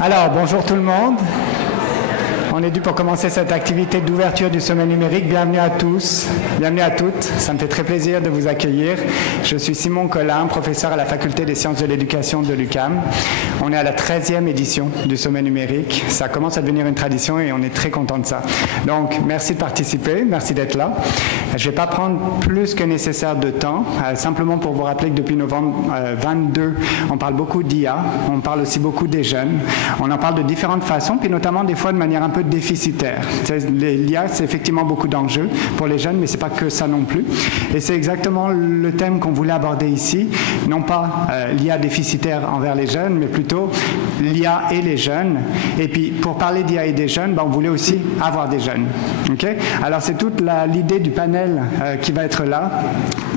Alors, bonjour tout le monde. On est dû pour commencer cette activité d'ouverture du sommet numérique. Bienvenue à tous, bienvenue à toutes. Ça me fait très plaisir de vous accueillir. Je suis Simon Collin, professeur à la Faculté des sciences de l'éducation de l'UQAM. On est à la 13e édition du sommet numérique. Ça commence à devenir une tradition et on est très content de ça. Donc, merci de participer, merci d'être là. Je ne vais pas prendre plus que nécessaire de temps, simplement pour vous rappeler que depuis novembre 22, on parle beaucoup d'IA, on parle aussi beaucoup des jeunes. On en parle de différentes façons, puis notamment des fois de manière un peu déficitaire. L'IA, c'est effectivement beaucoup d'enjeux pour les jeunes, mais ce n'est pas que ça non plus. Et c'est exactement le thème qu'on voulait aborder ici. Non pas l'IA déficitaire envers les jeunes, mais plutôt l'IA et les jeunes. Et puis, pour parler d'IA et des jeunes, on voulait aussi avoir des jeunes. Okay? Alors, c'est toute l'idée du panel qui va être là.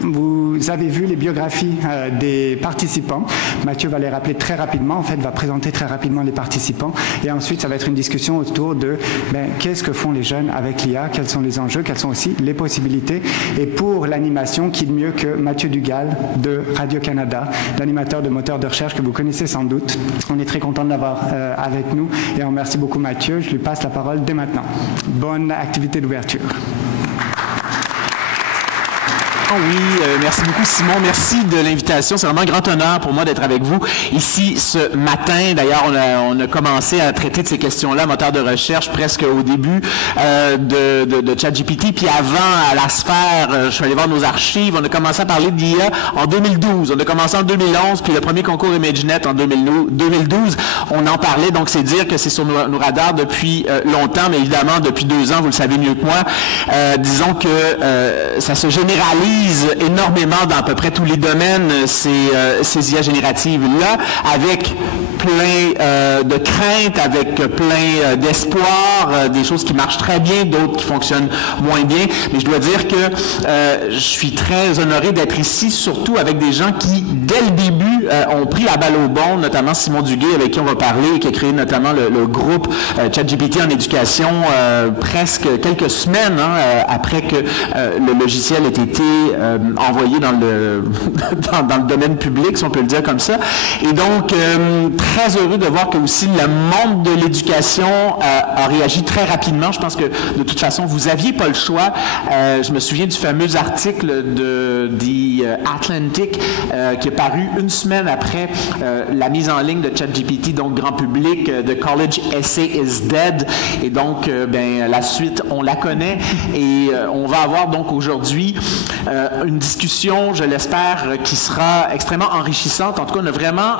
Vous avez vu les biographies des participants. Mathieu va les rappeler très rapidement, en fait, va présenter très rapidement les participants. Et ensuite, ça va être une discussion autour de qu'est-ce que font les jeunes avec l'IA, quels sont les enjeux, quelles sont aussi les possibilités. Et pour l'animation, qui de mieux que Mathieu Dugal de Radio-Canada, l'animateur de moteur de recherche que vous connaissez sans doute. On est très content de l'avoir avec nous et on remercie beaucoup Mathieu. Je lui passe la parole dès maintenant. Bonne activité d'ouverture. Oui, merci beaucoup Simon, merci de l'invitation. C'est vraiment un grand honneur pour moi d'être avec vous ici ce matin. D'ailleurs, on a commencé à traiter de ces questions-là, moteur de recherche, presque au début de ChatGPT. Puis avant, à la sphère, je suis allé voir nos archives, on a commencé à parler d'IA en 2012. On a commencé en 2011, puis le premier concours ImageNet en 2012. On en parlait, donc c'est dire que c'est sur nos radars depuis longtemps, mais évidemment, depuis 2 ans, vous le savez mieux que moi. Disons que ça se généralise énormément dans à peu près tous les domaines, ces IA génératives-là, avec plein de craintes, avec plein d'espoir, des choses qui marchent très bien, d'autres qui fonctionnent moins bien. Mais je dois dire que je suis très honoré d'être ici, surtout avec des gens qui, dès le début, ont pris la balle au bon, notamment Simon Duguay, avec qui on va parler, qui a créé notamment le groupe ChatGPT en éducation presque quelques semaines après que le logiciel ait été envoyé dans le domaine public, si on peut le dire comme ça. Et donc, très heureux de voir que aussi le monde de l'éducation a réagi très rapidement. Je pense que, de toute façon, vous n'aviez pas le choix. Je me souviens du fameux article de The Atlantic qui est paru une semaine après la mise en ligne de ChatGPT, donc grand public, The College Essay is Dead. Et donc, la suite, on la connaît. Et on va avoir donc aujourd'hui une discussion, je l'espère, qui sera extrêmement enrichissante. En tout cas, on a vraiment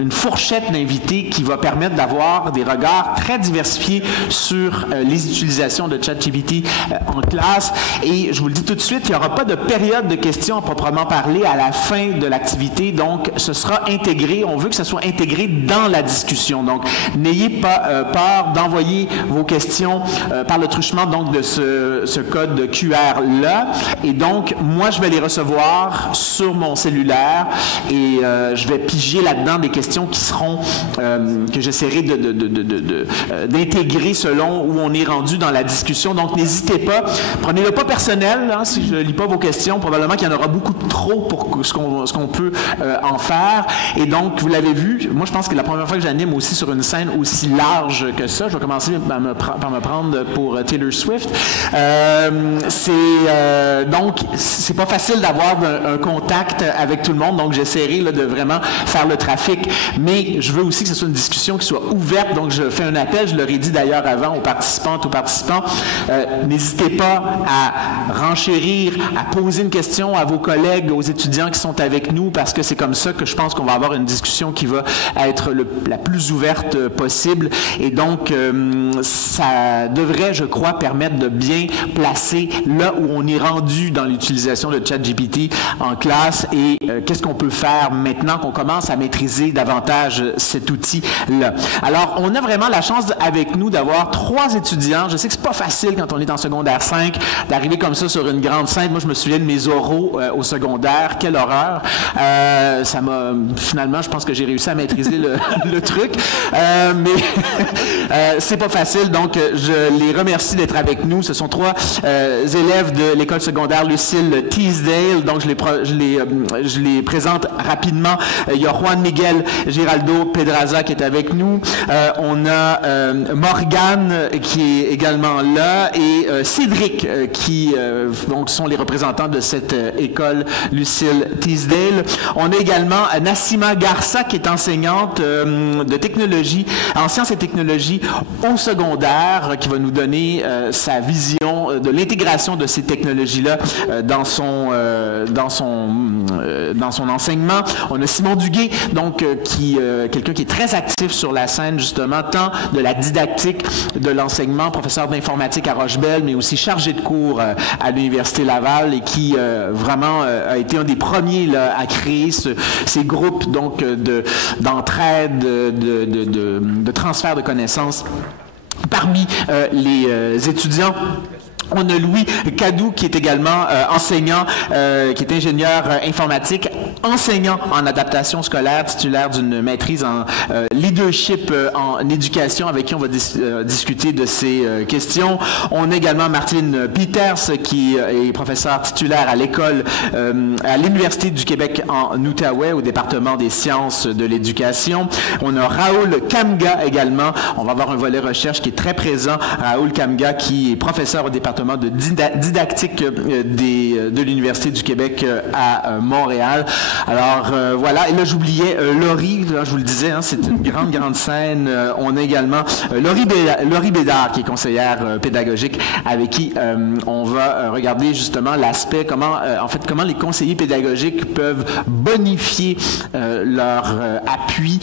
une fourchette d'invités qui va permettre d'avoir des regards très diversifiés sur les utilisations de ChatGPT en classe. Et je vous le dis tout de suite, il n'y aura pas de période de questions à proprement parler à la fin de l'activité. Donc, ce sera intégré. On veut que ce soit intégré dans la discussion. Donc, n'ayez pas peur d'envoyer vos questions par le truchement donc, de ce code QR-là. Et donc, moi, je vais les recevoir sur mon cellulaire et je vais piger là-dedans des questions qui seront, que j'essaierai d'intégrer selon où on est rendu dans la discussion. Donc, n'hésitez pas. Prenez-le pas personnel, si je ne lis pas vos questions. Probablement qu'il y en aura beaucoup trop pour ce qu'on peut en faire. Et donc, vous l'avez vu, moi, je pense que la première fois que j'anime aussi sur une scène aussi large que ça, je vais commencer par me prendre pour Taylor Swift. Donc, c'est pas facile d'avoir un contact avec tout le monde, donc j'essaierai de vraiment faire le trafic, mais je veux aussi que ce soit une discussion qui soit ouverte, donc je fais un appel, je leur ai dit d'ailleurs avant aux participantes, aux participants, n'hésitez pas à renchérir, à poser une question à vos collègues, aux étudiants qui sont avec nous, parce que c'est comme ça que je pense qu'on va avoir une discussion qui va être la plus ouverte possible, et donc ça devrait, je crois, permettre de bien placer là où on est rendu dans l'utilisation de ChatGPT en classe et qu'est-ce qu'on peut faire maintenant qu'on commence à maîtriser davantage cet outil-là. Alors, on a vraiment la chance avec nous d'avoir 3 étudiants. Je sais que c'est pas facile quand on est en secondaire 5 d'arriver comme ça sur une grande scène. Moi, je me souviens de mes oraux au secondaire. Quelle horreur! Ça m'a... Finalement, je pense que j'ai réussi à maîtriser le truc. Mais c'est pas facile. Donc, je les remercie d'être avec nous. Ce sont 3 élèves de l'école secondaire secondaire Lucille Teasdale. Donc, je les présente rapidement. Il y a Juan Miguel Giraldo Pedraza qui est avec nous. On a Morgane qui est également là et Cédric qui donc sont les représentants de cette école Lucille Teasdale. On a également Nassima Garça qui est enseignante de technologie, en sciences et technologies au secondaire, qui va nous donner sa vision de l'intégration de ces technologies-là dans son enseignement. On a Simon Duguay, donc quelqu'un qui est très actif sur la scène, justement, tant de la didactique, de l'enseignement, professeur d'informatique à Rochebelle, mais aussi chargé de cours à l'Université Laval et qui vraiment a été un des premiers là, à créer ces groupes donc d'entraide, de transfert de connaissances parmi les étudiants. On a Louis Cadou qui est également enseignant, qui est ingénieur informatique, enseignant en adaptation scolaire, titulaire d'une maîtrise en leadership en éducation, avec qui on va discuter de ces questions. On a également Martine Peters qui est professeure titulaire à l'école, à l'Université du Québec en Outaouais, au département des sciences de l'éducation. On a Raoul Kamga également. On va avoir un volet recherche qui est très présent. Raoul Kamga qui est professeur au département de didactique de l'Université du Québec à Montréal. Alors voilà, et là j'oubliais Laurie, là, je vous le disais, hein, c'est une grande scène. On a également Laurie Bédard qui est conseillère pédagogique, avec qui on va regarder justement l'aspect, comment les conseillers pédagogiques peuvent bonifier leur appui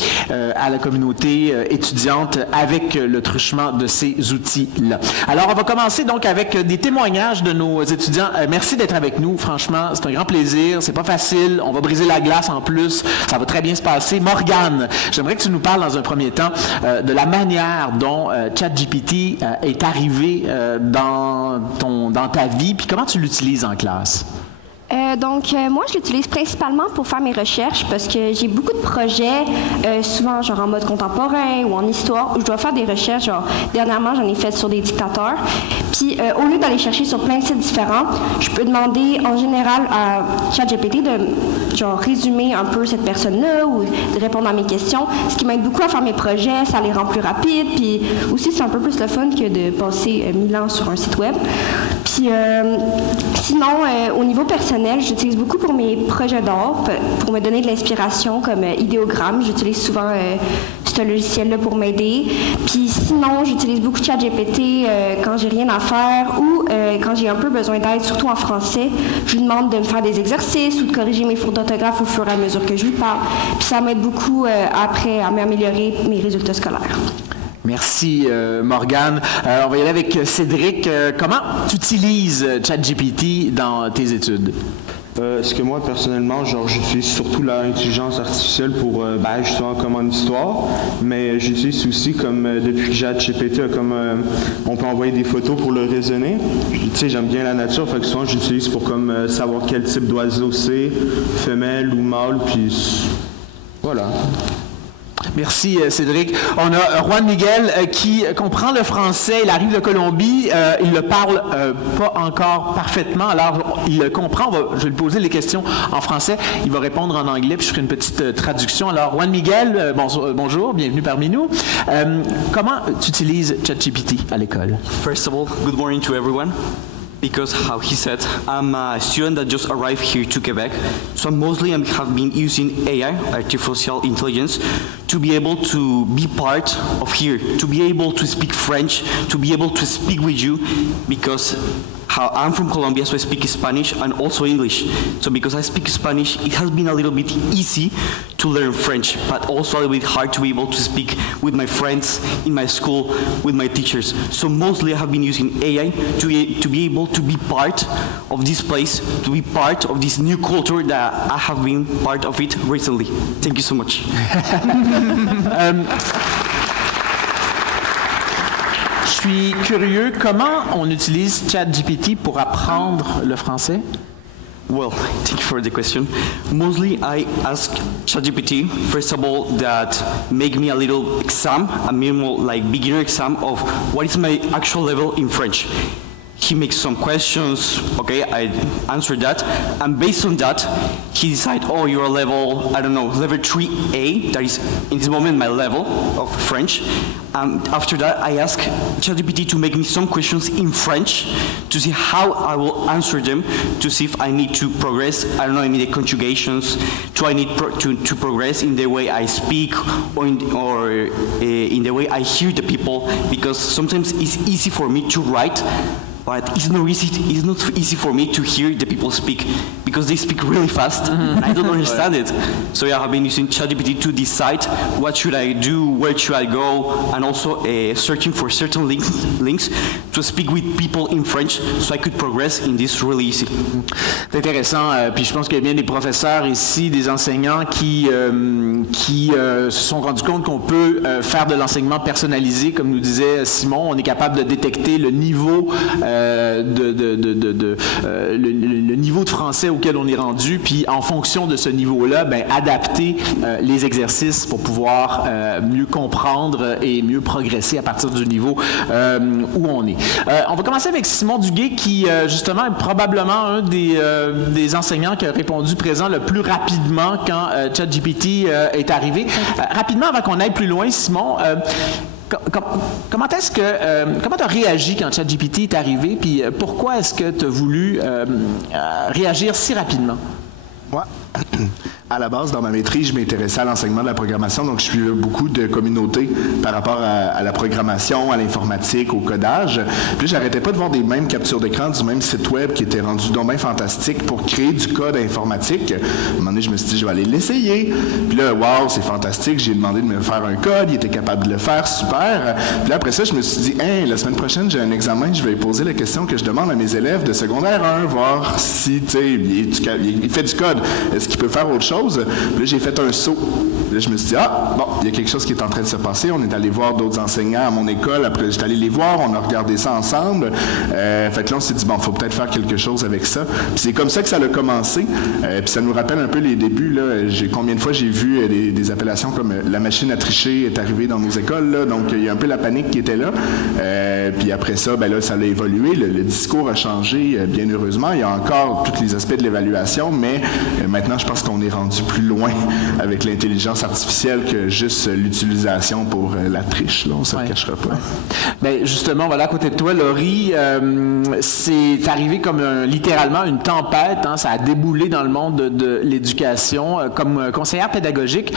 à la communauté étudiante avec le truchement de ces outils-là. Alors on va commencer donc avec des témoignages de nos étudiants. Merci d'être avec nous. Franchement, c'est un grand plaisir. C'est pas facile. On va briser la glace en plus. Ça va très bien se passer. Morgane, j'aimerais que tu nous parles dans un premier temps de la manière dont ChatGPT est arrivé dans ta vie, puis comment tu l'utilises en classe. Moi, je l'utilise principalement pour faire mes recherches parce que j'ai beaucoup de projets, souvent genre en mode contemporain ou en histoire, où je dois faire des recherches. Genre, dernièrement, j'en ai fait sur des dictateurs. Puis, au lieu d'aller chercher sur plein de sites différents, je peux demander en général à ChatGPT de genre résumer un peu cette personne-là ou de répondre à mes questions, ce qui m'aide beaucoup à faire mes projets, ça les rend plus rapides. Puis aussi, c'est un peu plus le fun que de passer 1000 ans sur un site web. Puis, sinon, au niveau personnel, j'utilise beaucoup pour mes projets d'art, pour me donner de l'inspiration, comme idéogramme. J'utilise souvent ce logiciel-là pour m'aider. Puis sinon, j'utilise beaucoup ChatGPT quand j'ai rien à faire ou quand j'ai un peu besoin d'aide, surtout en français. Je lui demande de me faire des exercices ou de corriger mes fautes d'orthographe au fur et à mesure que je lui parle. Puis ça m'aide beaucoup après à m'améliorer mes résultats scolaires. Merci, Morgane. On va y aller avec Cédric. Comment tu utilises ChatGPT dans tes études? Ce que moi, personnellement, j'utilise surtout l'intelligence artificielle pour, justement, comme en histoire, mais j'utilise aussi, comme depuis que ChatGPT, on peut envoyer des photos pour le raisonner. Tu sais, j'aime bien la nature, fait que souvent, j'utilise pour savoir quel type d'oiseau c'est, femelle ou mâle, puis voilà. Merci, Cédric. On a Juan Miguel qui comprend le français. Il arrive de Colombie. Il le parle pas encore parfaitement. Alors, il le comprend. Je vais lui poser les questions en français. Il va répondre en anglais, puis je ferai une petite traduction. Alors, Juan Miguel, bonjour, bienvenue parmi nous. Comment tu utilises ChatGPT à l'école? First of all, good morning to everyone. Because how he said, I'm a student that just arrived here to Quebec, so mostly I have been using AI, artificial intelligence, to be able to be part of here, to be able to speak French, to be able to speak with you, because I'm from Colombia, so I speak Spanish and also English. So because I speak Spanish, it has been a little bit easy to learn French, but also a little bit hard to be able to speak with my friends in my school, with my teachers. So mostly I have been using AI to be able to be part of this place, to be part of this new culture that I have been part of it recently. Thank you so much. Je suis curieux, comment on utilise ChatGPT pour apprendre le français? Well, thank you for the question. Mostly I ask ChatGPT, first of all, that make me a little exam, a minimal like beginner exam of what is my actual level in French. he makes some questions, okay, I answer that, and based on that, he decides, oh, you're level, I don't know, level 3A, that is in this moment my level of French, and after that I ask ChatGPT to make me some questions in French to see how I will answer them, to see if I need to progress, I don't know, in the conjugations, do I need to progress in the way I speak, or in the way I hear the people, because sometimes it's easy for me to write, but it's not easy for me to hear the people speak because they speak really fast and I don't understand it. So yeah, I've been using ChatGPT to decide what should I do, where should I go, and also searching for certain links to speak with people in French so I could progress in this really easy. C'est intéressant, puis je pense qu'il y a bien des professeurs ici, des enseignants qui se sont rendus compte qu'on peut faire de l'enseignement personnalisé, comme nous disait Simon, on est capable de détecter le niveau le niveau de français auquel on est rendu, puis en fonction de ce niveau-là, adapter les exercices pour pouvoir mieux comprendre et mieux progresser à partir du niveau où on est. On va commencer avec Simon Duguay, qui justement est probablement un des enseignants qui a répondu présent le plus rapidement quand ChatGPT est arrivé. Rapidement, avant qu'on aille plus loin, Simon, comment tu as réagi quand ChatGPT est arrivé, puis pourquoi est-ce que tu as voulu réagir si rapidement? Moi, à la base, dans ma maîtrise, je m'intéressais à l'enseignement de la programmation, donc je suivais beaucoup de communautés par rapport à la programmation, à l'informatique, au codage. Puis j'arrêtais pas de voir des mêmes captures d'écran du même site web qui était rendu donc bien fantastique pour créer du code informatique. À un moment donné, je me suis dit, je vais aller l'essayer. Puis là, wow, c'est fantastique. J'ai demandé de me faire un code, il était capable de le faire, super. Puis là, après ça, je me suis dit, la semaine prochaine, j'ai un examen, je vais poser la question que je demande à mes élèves de secondaire 1, voir si, tu sais, il fait du code. Est-ce qu'il peut faire autre chose? Puis là, j'ai fait un saut. Là, je me suis dit, il y a quelque chose qui est en train de se passer. On est allé voir d'autres enseignants à mon école. Après, j'étais allé les voir. On a regardé ça ensemble. Fait que là, on s'est dit, il faut peut-être faire quelque chose avec ça. Puis c'est comme ça que ça a commencé. Puis ça nous rappelle un peu les débuts. Là. Combien de fois j'ai vu des appellations comme la machine à tricher est arrivée dans nos écoles. Là. Donc, il y a un peu la panique qui était là. Puis après ça, là, ça a évolué. Le discours a changé, bien heureusement. Il y a encore tous les aspects de l'évaluation, mais maintenant, je pense qu'on est rendu plus loin avec l'intelligence artificielle que juste l'utilisation pour la triche. Là, on ne se le cachera pas. Bien, justement, voilà, à côté de toi, Laurie, c'est arrivé comme littéralement une tempête. Hein, ça a déboulé dans le monde de l'éducation. Comme conseillère pédagogique,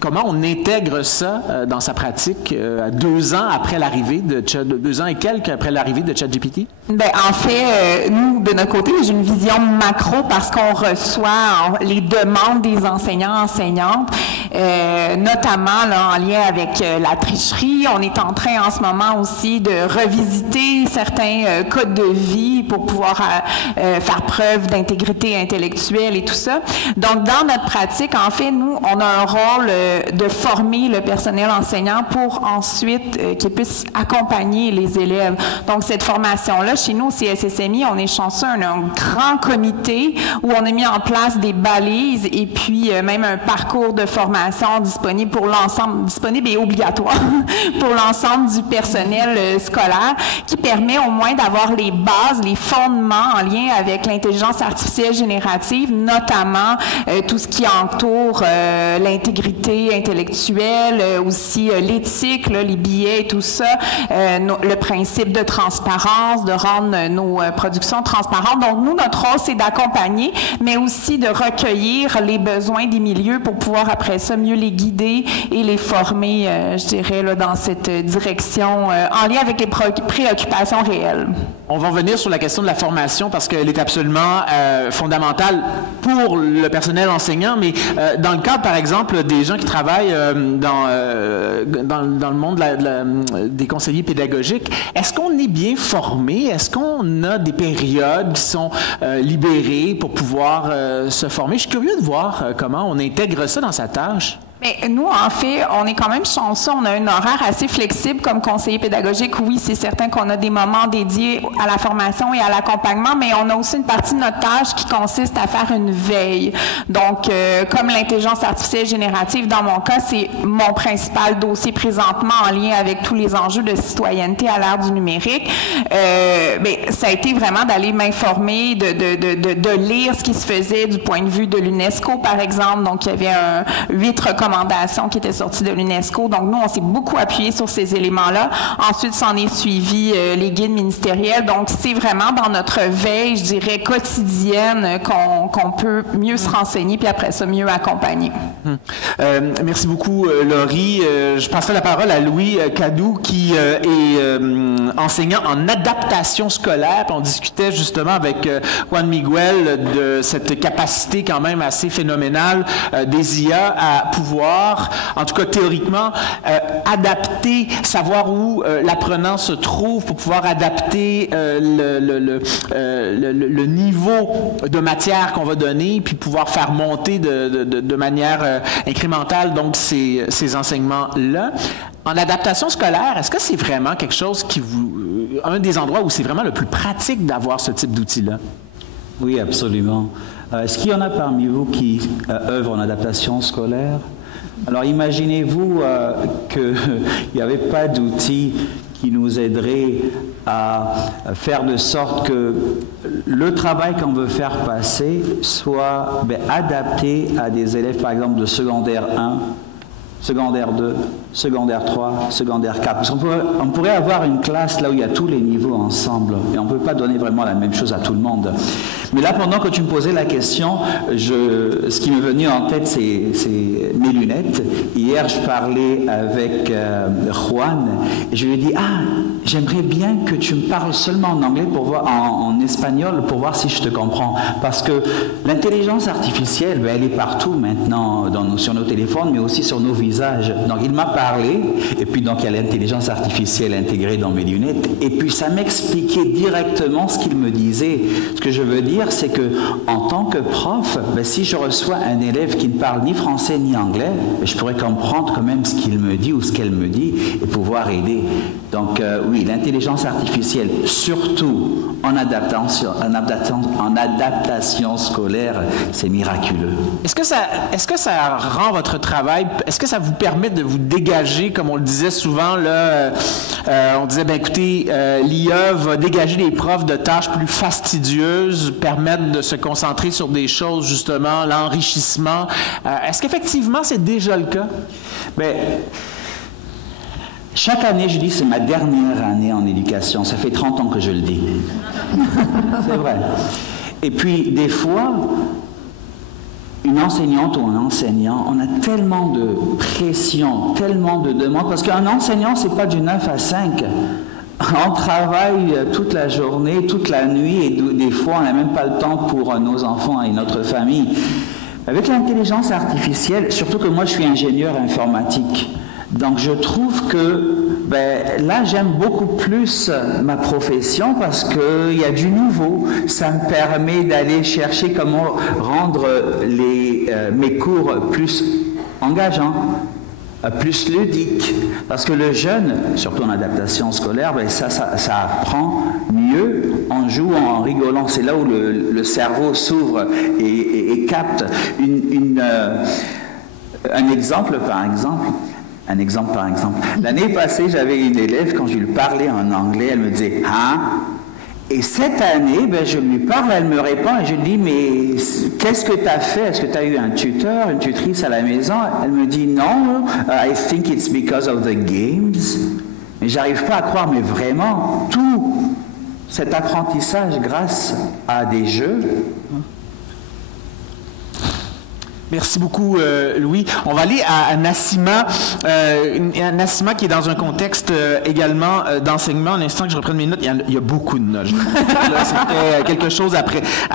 comment on intègre ça dans sa pratique 2 ans après l'arrivée de 2 ans et quelques après l'arrivée de ChatGPT? Bien, en fait, nous, de notre côté, j'ai une vision macro parce qu'on reçoit les demandes des enseignants, enseignantes, notamment là, en lien avec la tricherie. On est en train en ce moment aussi de revisiter certains codes de vie pour pouvoir faire preuve d'intégrité intellectuelle et tout ça. Donc, dans notre pratique, en fait, nous, on a un rôle de former le personnel enseignant pour ensuite qu'il puisse accompagner les élèves. Donc, cette formation-là, chez nous, au CSSMI, on est chanceux, on a un grand comité où on a mis en place des balises et puis même un parcours de formation disponible pour l'ensemble, disponible et obligatoire pour l'ensemble du personnel scolaire, qui permet au moins d'avoir les bases, les fondements en lien avec l'intelligence artificielle générative, notamment tout ce qui entoure l'intégrité intellectuelle, aussi l'éthique, les billets et tout ça, le principe de transparence, de rendre nos productions transparentes. Donc, nous, notre rôle, c'est d'accompagner, mais aussi de recueillir les besoins des milieux pour pouvoir, après ça, mieux les guider et les former, je dirais, là, dans cette direction, en lien avec les préoccupations réelles. On va revenir sur la question de la formation parce qu'elle est absolument fondamentale pour le personnel enseignant, mais dans le cadre, par exemple, des gens qui travaillent dans le monde des conseillers pédagogiques, est-ce qu'on est bien formé? Est-ce qu'on a des périodes qui sont libérées pour pouvoir se former? Je suis curieux de voir comment on intègre ça dans sa tâche. Mais nous, en fait, on est quand même chanceux. On a un horaire assez flexible comme conseiller pédagogique. Oui, c'est certain qu'on a des moments dédiés à la formation et à l'accompagnement, mais on a aussi une partie de notre tâche qui consiste à faire une veille. Donc, comme l'intelligence artificielle générative, dans mon cas, c'est mon principal dossier présentement en lien avec tous les enjeux de citoyenneté à l'ère du numérique. Mais ça a été vraiment d'aller m'informer, de lire ce qui se faisait du point de vue de l'UNESCO, par exemple. Donc, il y avait 8 recommandations qui étaient sorties de l'UNESCO. Donc, nous, on s'est beaucoup appuyé sur ces éléments-là. Ensuite, s'en est suivi les guides ministériels. Donc, c'est vraiment dans notre veille, je dirais, quotidienne qu'on peut mieux se renseigner, puis après ça, mieux accompagner. Merci beaucoup, Laurie. Je passerai la parole à Louis Cadou, qui est enseignant en adaptation scolaire. Puis on discutait justement avec Juan Miguel de cette capacité quand même assez phénoménale des IA à pouvoir, en tout cas théoriquement, adapter, savoir où l'apprenant se trouve pour pouvoir adapter le niveau de matière qu'on va donner, puis pouvoir faire monter de manière incrémentale donc ces enseignements-là. En adaptation scolaire, est-ce que c'est vraiment quelque chose un des endroits où c'est vraiment le plus pratique d'avoir ce type d'outil-là? Oui, absolument. Est-ce qu'il y en a parmi vous qui œuvrent en adaptation scolaire? Alors imaginez-vous qu'il n'y avait pas d'outils qui nous aideraient à faire de sorte que le travail qu'on veut faire passer soit adapté à des élèves, par exemple, de secondaire 1, secondaire 2, secondaire 3, secondaire 4. Parce qu'on pourrait avoir une classe là où il y a tous les niveaux ensemble, et on ne peut pas donner vraiment la même chose à tout le monde. Mais là, pendant que tu me posais la question, ce qui m'est venu en tête, c'est mes lunettes. Hier, je parlais avec Juan, et je lui ai dit, j'aimerais bien que tu me parles seulement en anglais, pour voir, en espagnol, pour voir si je te comprends. Parce que l'intelligence artificielle, elle est partout maintenant, sur nos téléphones, mais aussi sur nos visages. Donc, il m'a parlé, et puis donc il y a l'intelligence artificielle intégrée dans mes lunettes, et puis ça m'expliquait directement ce qu'il me disait. Ce que je veux dire, c'est que en tant que prof, si je reçois un élève qui ne parle ni français ni anglais, je pourrais comprendre quand même ce qu'il me dit ou ce qu'elle me dit et pouvoir aider. Donc oui, l'intelligence artificielle, surtout en adaptation scolaire, c'est miraculeux. Est-ce que ça rend votre travail, est-ce que ça vous permet de vous dégager, comme on le disait souvent, là, on disait, écoutez, l'IA va dégager les profs de tâches plus fastidieuses, permettre de se concentrer sur des choses, justement, l'enrichissement. Est-ce qu'effectivement, c'est déjà le cas? Chaque année, je dis, c'est ma dernière année en éducation. Ça fait 30 ans que je le dis. C'est vrai. Et puis, des fois, une enseignante ou un enseignant, on a tellement de pression, tellement de demandes, parce qu'un enseignant, c'est pas du 9 à 5. On travaille toute la journée, toute la nuit, et des fois, on n'a même pas le temps pour nos enfants et notre famille. Avec l'intelligence artificielle, surtout que moi, je suis ingénieur informatique, donc je trouve que là, j'aime beaucoup plus ma profession parce qu'il y a du nouveau. Ça me permet d'aller chercher comment rendre mes cours plus engageants, plus ludiques. Parce que le jeune, surtout en adaptation scolaire, ça apprend mieux en jouant, en rigolant. C'est là où le cerveau s'ouvre et capte. Un exemple, par exemple. L'année passée, j'avais une élève, quand je lui parlais en anglais, elle me disait « Hein ?» Et cette année, je lui parle, elle me répond, et je lui dis « Mais qu'est-ce que tu as fait? Est-ce que tu as eu un tuteur, une tutrice à la maison ?» Elle me dit « Non, I think it's because of the games. » Mais j'arrive pas à croire, mais vraiment, tout cet apprentissage grâce à des jeux. Merci beaucoup, Louis. On va aller à Nassima. Nassima qui est dans un contexte également d'enseignement. Un instant que je reprenne mes notes. Il y a beaucoup de notes. C'était quelque chose à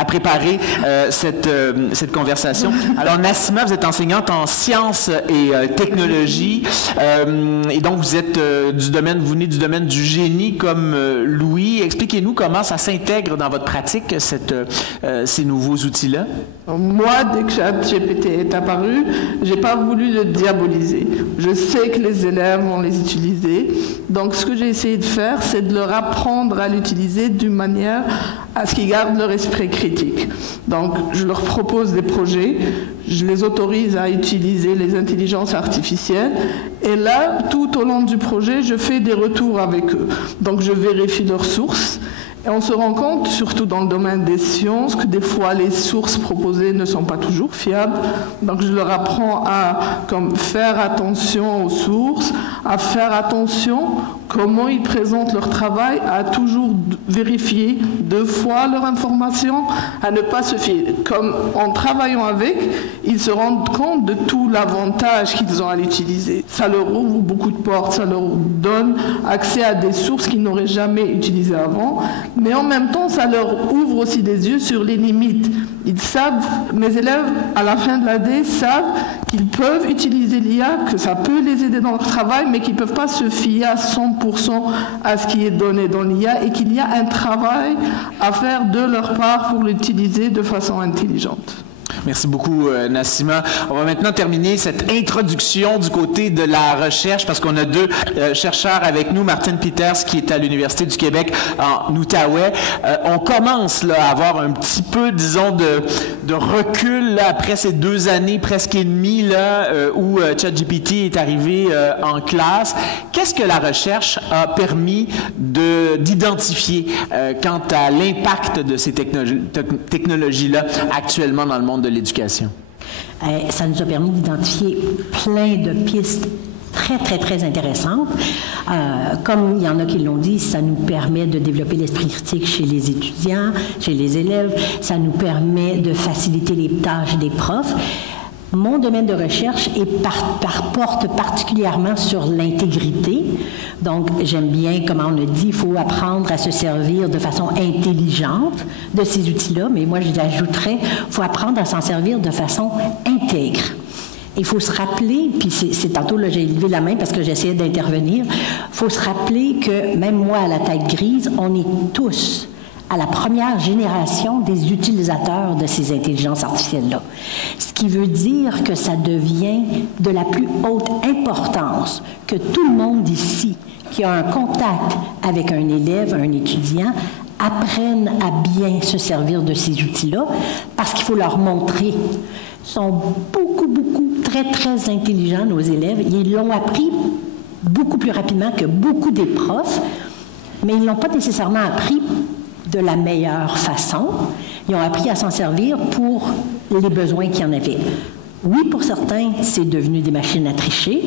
préparer cette conversation. Alors, Nassima, vous êtes enseignante en sciences et technologies. Et donc, vous êtes vous venez du domaine du génie comme Louis. Expliquez-nous comment ça s'intègre dans votre pratique, ces nouveaux outils-là. Moi, dès que ChatGPT est apparu, j'ai pas voulu le diaboliser. Je sais que les élèves vont les utiliser. Donc, ce que j'ai essayé de faire, c'est de leur apprendre à l'utiliser d'une manière à ce qu'ils gardent leur esprit critique. Donc, je leur propose des projets, je les autorise à utiliser les intelligences artificielles, et là, tout au long du projet, je fais des retours avec eux. Donc, je vérifie leurs sources. Et on se rend compte, surtout dans le domaine des sciences, que des fois les sources proposées ne sont pas toujours fiables. Donc je leur apprends à faire attention aux sources, à faire attention comment ils présentent leur travail, à toujours vérifier 2 fois leur information, à ne pas se fier. Comme en travaillant avec, ils se rendent compte de tout l'avantage qu'ils ont à l'utiliser. Ça leur ouvre beaucoup de portes, ça leur donne accès à des sources qu'ils n'auraient jamais utilisées avant. Mais en même temps, ça leur ouvre aussi des yeux sur les limites. Ils savent, mes élèves, à la fin de l'année, savent qu'ils peuvent utiliser l'IA, que ça peut les aider dans leur travail, mais qu'ils ne peuvent pas se fier à 100% à ce qui est donné dans l'IA et qu'il y a un travail à faire de leur part pour l'utiliser de façon intelligente. Merci beaucoup, Nassima. On va maintenant terminer cette introduction du côté de la recherche parce qu'on a 2 chercheurs avec nous. Martin Peters, qui est à l'Université du Québec en Outaouais. On commence là, à avoir un petit peu, disons, de recul là, après ces 2 années presque et demie là, où ChatGPT est arrivé en classe. Qu'est-ce que la recherche a permis d'identifier quant à l'impact de ces technologies-là actuellement dans le monde de l'éducation? Ça nous a permis d'identifier plein de pistes très, très, très intéressantes. Comme il y en a qui l'ont dit, ça nous permet de développer l'esprit critique chez les étudiants, chez les élèves. Ça nous permet de faciliter les tâches des profs. Mon domaine de recherche porte particulièrement sur l'intégrité. Donc, j'aime bien, comme on a dit, il faut apprendre à se servir de façon intelligente de ces outils-là, mais moi, j'ajouterais, il faut apprendre à s'en servir de façon intègre. Il faut se rappeler, puis c'est tantôt, là, j'ai levé la main parce que j'essayais d'intervenir, il faut se rappeler que même moi, à la tête grise, on est tous à la première génération des utilisateurs de ces intelligences artificielles-là. Ce qui veut dire que ça devient de la plus haute importance que tout le monde ici qui a un contact avec un élève, un étudiant, apprenne à bien se servir de ces outils-là parce qu'il faut leur montrer. Ils sont beaucoup, très, très intelligents, nos élèves. Ils l'ont appris beaucoup plus rapidement que beaucoup des profs, mais ils ne l'ont pas nécessairement appris de la meilleure façon. Ils ont appris à s'en servir pour les besoins qu'il y en avait. Oui, pour certains, c'est devenu des machines à tricher.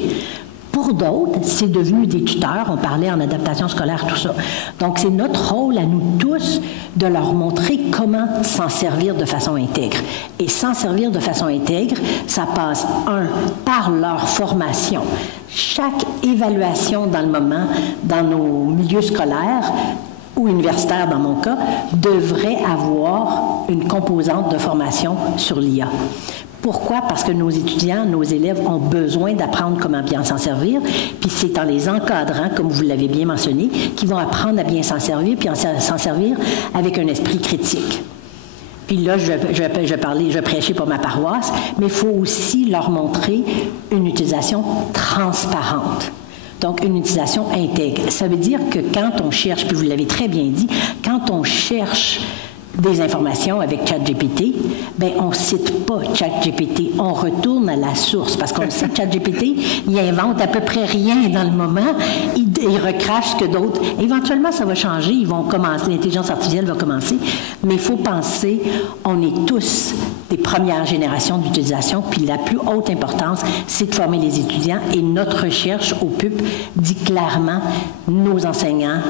Pour d'autres, c'est devenu des tuteurs. On parlait en adaptation scolaire, tout ça. Donc, c'est notre rôle à nous tous de leur montrer comment s'en servir de façon intègre. Et s'en servir de façon intègre, ça passe, par leur formation. Chaque évaluation dans le moment, dans nos milieux scolaires, ou universitaire dans mon cas, devrait avoir une composante de formation sur l'IA. Pourquoi? Parce que nos étudiants, nos élèves ont besoin d'apprendre comment bien s'en servir, puis c'est en les encadrant, comme vous l'avez bien mentionné, qu'ils vont apprendre à bien s'en servir, puis s'en servir avec un esprit critique. Puis là, je prêchais pour ma paroisse, mais il faut aussi leur montrer une utilisation transparente. Donc, une utilisation intègre. Ça veut dire que quand on cherche, puis vous l'avez très bien dit, quand on cherche des informations avec ChatGPT, bien, on ne cite pas ChatGPT, on retourne à la source, parce qu'on sait que ChatGPT, il invente à peu près rien dans le moment, il recrache ce que d'autres... Éventuellement, ça va changer, ils vont commencer, l'intelligence artificielle va commencer, mais il faut penser, on est tous des premières générations d'utilisation, puis la plus haute importance, c'est de former les étudiants, et notre recherche au PUP dit clairement, nos enseignants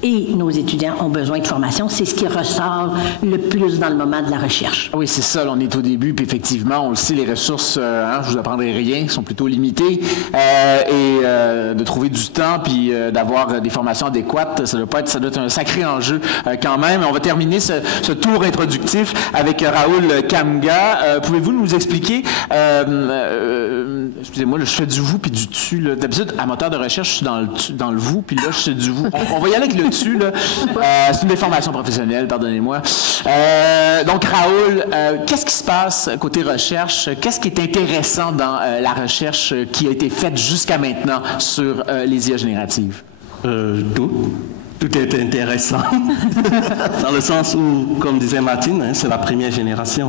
et nos étudiants ont besoin de formation. C'est ce qui ressort le plus dans le moment de la recherche. Oui, c'est ça. Là, on est au début, puis effectivement, on le sait, les ressources, je vous apprendrai rien, sont plutôt limitées. Et de trouver du temps, puis d'avoir des formations adéquates, ça doit être un sacré enjeu quand même. On va terminer ce tour introductif avec Raoul Kamga. Pouvez-vous nous expliquer, excusez-moi, là, je fais du vous puis du tu. D'habitude, à moteur de recherche, je suis dans le vous, puis là, je suis du vous. On va y aller avec le dessus. Là. C'est une déformation professionnelle, pardonnez-moi. Donc, Raoul, qu'est-ce qui se passe côté recherche? Qu'est-ce qui est intéressant dans la recherche qui a été faite jusqu'à maintenant sur les IA génératives? Tout est intéressant, dans le sens où, comme disait Martine, hein, c'est la première génération.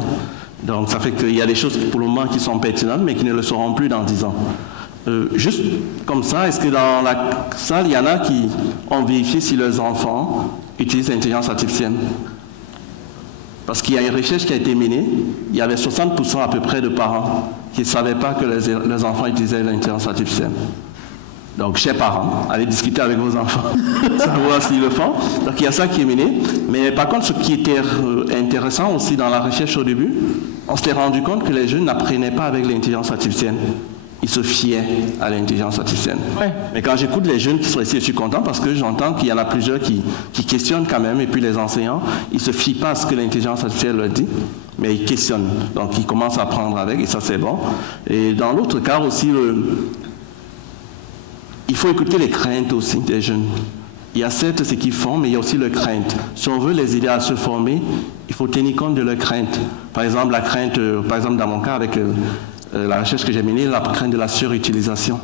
Donc ça fait qu'il y a des choses pour le moment qui sont pertinentes, mais qui ne le seront plus dans 10 ans. Juste comme ça, est-ce que dans la salle, il y en a qui ont vérifié si leurs enfants utilisent l'intelligence artificielle? Parce qu'il y a une recherche qui a été menée, il y avait 60% à peu près de parents qui ne savaient pas que leurs enfants utilisaient l'intelligence artificielle. Donc, chers parents, allez discuter avec vos enfants, savoir s'ils le font. Donc, il y a ça qui est mené. Mais par contre, ce qui était intéressant aussi dans la recherche au début, on s'était rendu compte que les jeunes n'apprenaient pas avec l'intelligence artificielle. Ils se fiaient à l'intelligence artificielle. Ouais. Mais quand j'écoute les jeunes qui sont ici, je suis content parce que j'entends qu'il y en a plusieurs qui questionnent quand même. Et puis les enseignants, ils ne se fient pas à ce que l'intelligence artificielle leur dit, mais ils questionnent. Donc, ils commencent à apprendre avec, et ça, c'est bon. Et dans l'autre cas aussi, il faut écouter les craintes aussi des jeunes. Il y a certes ce qu'ils font, mais il y a aussi leurs craintes. Si on veut les aider à se former, il faut tenir compte de leurs craintes. Par exemple, la crainte, par exemple dans mon cas avec la recherche que j'ai menée, la crainte de la surutilisation.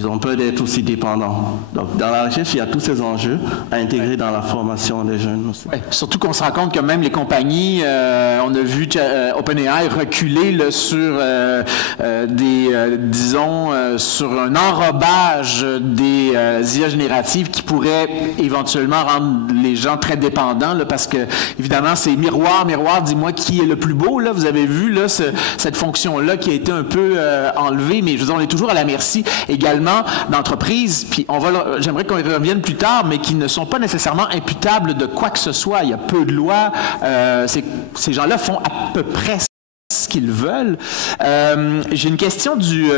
Ils ont peur d'être aussi dépendants. Donc, dans la recherche, il y a tous ces enjeux à intégrer dans la formation des jeunes aussi. Ouais, surtout qu'on se rend compte que même les compagnies, on a vu OpenAI reculer là, sur sur un enrobage des IA génératives qui pourrait éventuellement rendre les gens très dépendants, là, parce que, évidemment, c'est miroir, dis-moi qui est le plus beau. Là. Vous avez vu là, cette fonction-là qui a été un peu enlevée, mais je veux dire, on est toujours à la merci également d'entreprises, puis j'aimerais qu'on y revienne plus tard, mais qui ne sont pas nécessairement imputables de quoi que ce soit. Il y a peu de lois. Ces gens-là font à peu près ce qu'ils veulent. J'ai une question du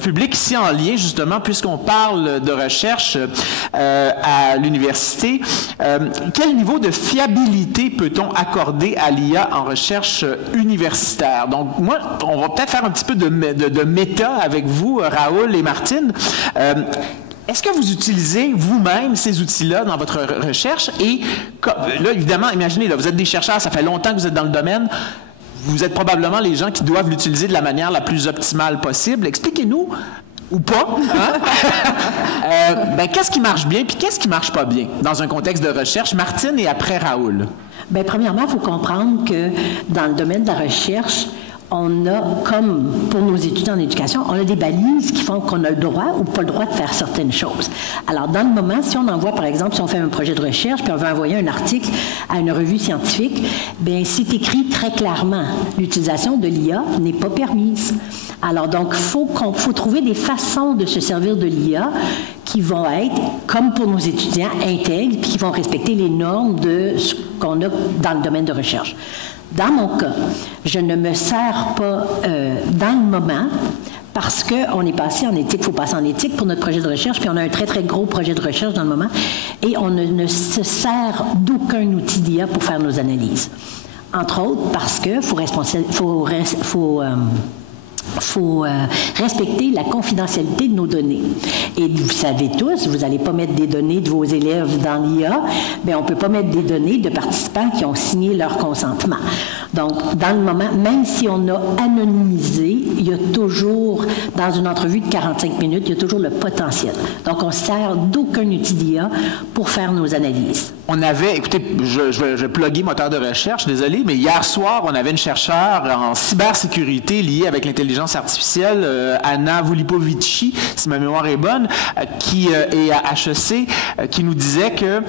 public ici en lien, justement, puisqu'on parle de recherche à l'université. Quel niveau de fiabilité peut-on accorder à l'IA en recherche universitaire? Donc, moi, on va peut-être faire un petit peu de méta avec vous, Raoul et Martine. Est-ce que vous utilisez vous-même ces outils-là dans votre recherche? Et là, évidemment, imaginez, là, vous êtes des chercheurs, ça fait longtemps que vous êtes dans le domaine. Vous êtes probablement les gens qui doivent l'utiliser de la manière la plus optimale possible. Expliquez-nous, ou pas, hein? Qu'est-ce qui marche bien puis qu'est-ce qui marche pas bien dans un contexte de recherche? Martine et après Raoul. Bien, premièrement, il faut comprendre que dans le domaine de la recherche, on a, comme pour nos étudiants en éducation, on a des balises qui font qu'on a le droit ou pas le droit de faire certaines choses. Alors, dans le moment, si on envoie, par exemple, si on fait un projet de recherche, puis on veut envoyer un article à une revue scientifique, bien, c'est écrit très clairement, l'utilisation de l'IA n'est pas permise. Alors, donc, il faut trouver des façons de se servir de l'IA qui vont être, comme pour nos étudiants, intègres, puis qui vont respecter les normes de ce qu'on a dans le domaine de recherche. Dans mon cas, je ne me sers pas dans le moment parce qu'on est passé en éthique. Il faut passer en éthique pour notre projet de recherche, puis on a un très, très gros projet de recherche dans le moment, et on ne se sert d'aucun outil d'IA pour faire nos analyses. Entre autres parce qu'il faut respecter la confidentialité de nos données. Et vous savez tous, vous n'allez pas mettre des données de vos élèves dans l'IA, bien, on ne peut pas mettre des données de participants qui ont signé leur consentement. Donc, dans le moment, même si on a anonymisé, il y a toujours, dans une entrevue de 45 minutes, il y a toujours le potentiel. Donc, on ne sert d'aucun outil d'IA pour faire nos analyses. On avait, écoutez, je vais plugger moteur de recherche, désolé, mais hier soir, on avait une chercheure en cybersécurité liée avec l'intelligence artificielle, Anna Vulipovici, si ma mémoire est bonne, qui est à HEC, qui nous disait que,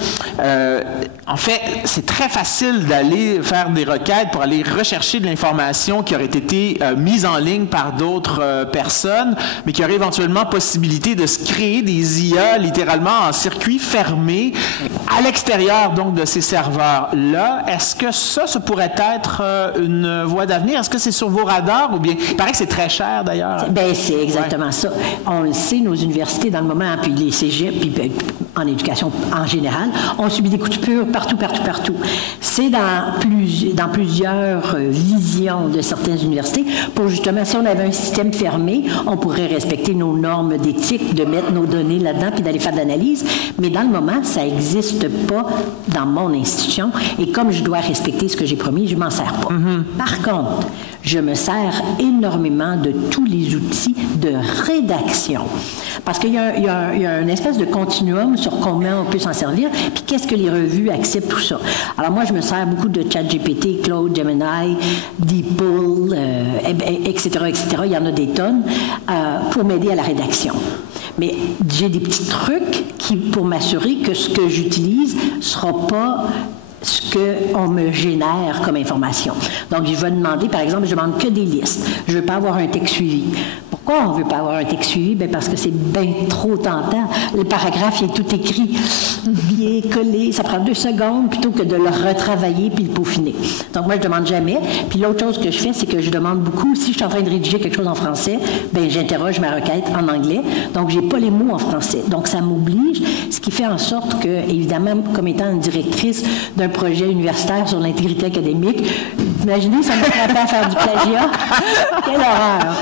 en fait, c'est très facile d'aller faire des requêtes pour aller rechercher de l'information qui aurait été mise en ligne par d'autres personnes, mais qui aurait éventuellement possibilité de se créer des IA littéralement en circuit fermé à l'extérieur donc de ces serveurs-là. Est-ce que ça pourrait être une voie d'avenir? Est-ce que c'est sur vos radars ou bien... Il paraît que c'est très cher d'ailleurs. Bien, c'est exactement ça. On le sait, nos universités dans le moment, puis les cégeps, puis en éducation en général, ont subi des coupures partout. C'est dans plusieurs visions de certaines universités pour justement, si on avait un système fermé, on pourrait respecter nos normes d'éthique, de mettre nos données là-dedans puis d'aller faire de l'analyse, mais dans le moment, ça n'existe pas dans mon institution et comme je dois respecter ce que j'ai promis, je m'en sers pas. Par contre, je me sers énormément de tous les outils de rédaction. Parce qu'il y a une espèce de continuum sur comment on peut s'en servir, puis qu'est-ce que les revues acceptent, tout ça. Alors moi, je me sers beaucoup de ChatGPT, Claude, Gemini, DeepL, etc. Il y en a des tonnes pour m'aider à la rédaction. Mais j'ai des petits trucs pour m'assurer que ce que j'utilise ne sera pas ce qu'on me génère comme information. Donc, je vais demander, par exemple, je demande que des listes. Je ne veux pas avoir un texte suivi. Pourquoi on ne veut pas avoir un texte suivi? Bien, parce que c'est bien trop tentant. Le paragraphe, il est tout écrit, bien collé. Ça prend 2 secondes plutôt que de le retravailler puis le peaufiner. Donc, moi, je ne demande jamais. Puis l'autre chose que je fais, c'est que je demande beaucoup. Si je suis en train de rédiger quelque chose en français, bien, j'interroge ma requête en anglais. Donc, je n'ai pas les mots en français. Donc, ça m'oblige, ce qui fait en sorte que, évidemment, comme étant une directrice d'un projet universitaire sur l'intégrité académique, imaginez, ça me fait à faire du plagiat. Quelle horreur!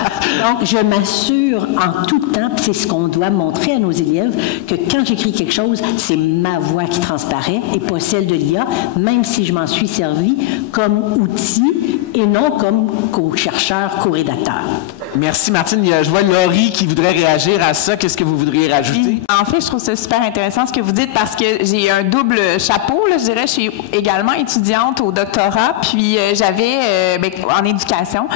Donc, je m'assure en tout temps, c'est ce qu'on doit montrer à nos élèves, que quand j'écris quelque chose, c'est ma voix qui transparaît et pas celle de l'IA, même si je m'en suis servi comme outil et non comme co-chercheur, co-rédacteur. Merci, Martine. Je vois Laurie qui voudrait réagir à ça. Qu'est-ce que vous voudriez rajouter? En fait, je trouve ça super intéressant ce que vous dites parce que j'ai un double chapeau, là, je dirais. Je suis également étudiante au doctorat, puis j'avais, en éducation,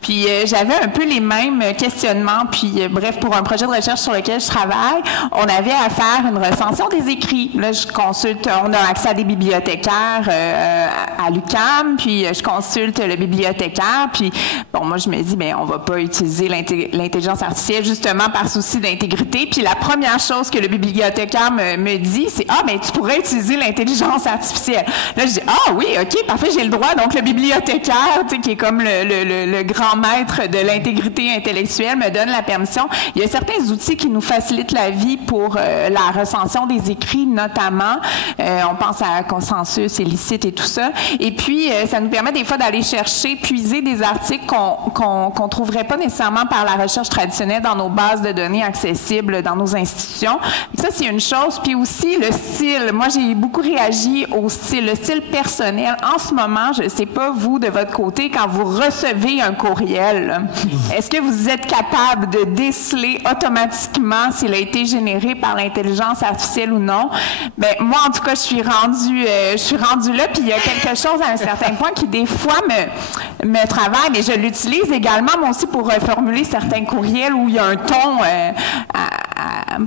puis j'avais un peu les mêmes questionnements. Puis, bref, pour un projet de recherche sur lequel je travaille, on avait à faire une recension des écrits. Là, je consulte, on a accès à des bibliothécaires à l'UQAM, puis je consulte le bibliothécaire, puis bon, moi, je me dis, bien, on va pas utiliser l'intelligence artificielle justement par souci d'intégrité. Puis la première chose que le bibliothécaire me dit, c'est « Ah, bien, tu pourrais utiliser l'intelligence artificielle. » Là, je dis « Ah oui, OK, parfait, j'ai le droit. » Donc, le bibliothécaire, tu sais, qui est comme le grand maître de l'intégrité intellectuelle, me donne la permission. Il y a certains outils qui nous facilitent la vie pour la recension des écrits, notamment. On pense à consensus, illicite et tout ça. Et puis, ça nous permet des fois d'aller chercher, puiser des articles qu'on trouverait pas nécessairement par la recherche traditionnelle dans nos bases de données accessibles dans nos institutions. Et ça, c'est une chose. Puis aussi, le style. Moi, j'ai beaucoup réagi au style, le style personnel. En ce moment, je ne sais pas, vous, de votre côté, quand vous recevez un courriel, est-ce que vous êtes capable de déceler automatiquement s'il a été généré par l'intelligence artificielle ou non? Bien, moi, en tout cas, je suis rendue là, puis il y a quelque chose à un certain point qui, des fois, me travaille, mais je l'utilise également, moi aussi, pour formuler certains courriels où il y a un ton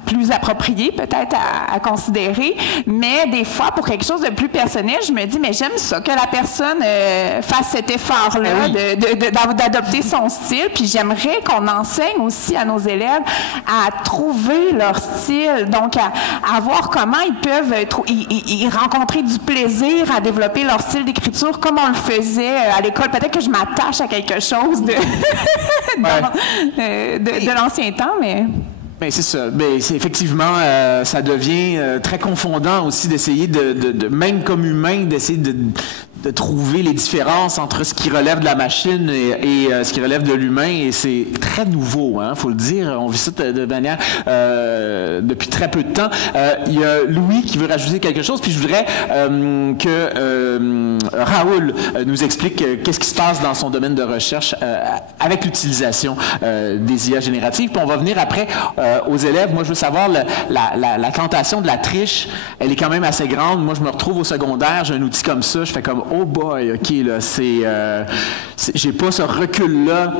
plus approprié, peut-être, à considérer. Mais des fois, pour quelque chose de plus personnel, je me dis, mais j'aime ça, que la personne fasse cet effort-là d'adopter son style. Puis j'aimerais qu'on enseigne aussi à nos élèves à trouver leur style, donc à voir comment ils peuvent rencontrer du plaisir à développer leur style d'écriture comme on le faisait à l'école. Peut-être que je m'attache à quelque chose de l'ancien temps, mais... Bien, c'est ça. Bien, effectivement, ça devient très confondant aussi d'essayer de même comme humain, d'essayer de trouver les différences entre ce qui relève de la machine et ce qui relève de l'humain, et c'est très nouveau, hein, faut le dire. On vit ça de manière depuis très peu de temps. Il y a Louis qui veut rajouter quelque chose, puis je voudrais que Raoul nous explique qu'est-ce qui se passe dans son domaine de recherche avec l'utilisation des IA génératives. Puis on va venir après aux élèves. Moi, je veux savoir, la tentation de la triche, elle est quand même assez grande. Moi, je me retrouve au secondaire, j'ai un outil comme ça, je fais comme oh boy, OK, là, j'ai pas ce recul-là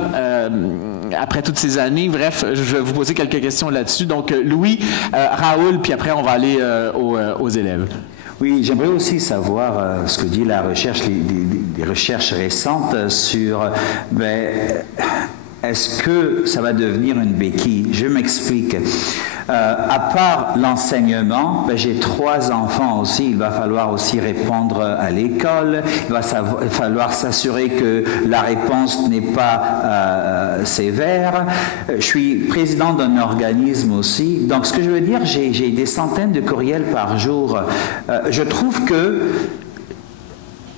après toutes ces années. Bref, je vais vous poser quelques questions là-dessus. Donc, Louis, Raoul, puis après, on va aller aux élèves. Oui, j'aimerais aussi savoir ce que dit la recherche, les recherches récentes sur... est-ce que ça va devenir une béquille? Je m'explique. À part l'enseignement, j'ai 3 enfants aussi. Il va falloir aussi répondre à l'école. Il va falloir s'assurer que la réponse n'est pas sévère. Je suis président d'un organisme aussi. Donc, ce que je veux dire, j'ai des centaines de courriels par jour. Je trouve que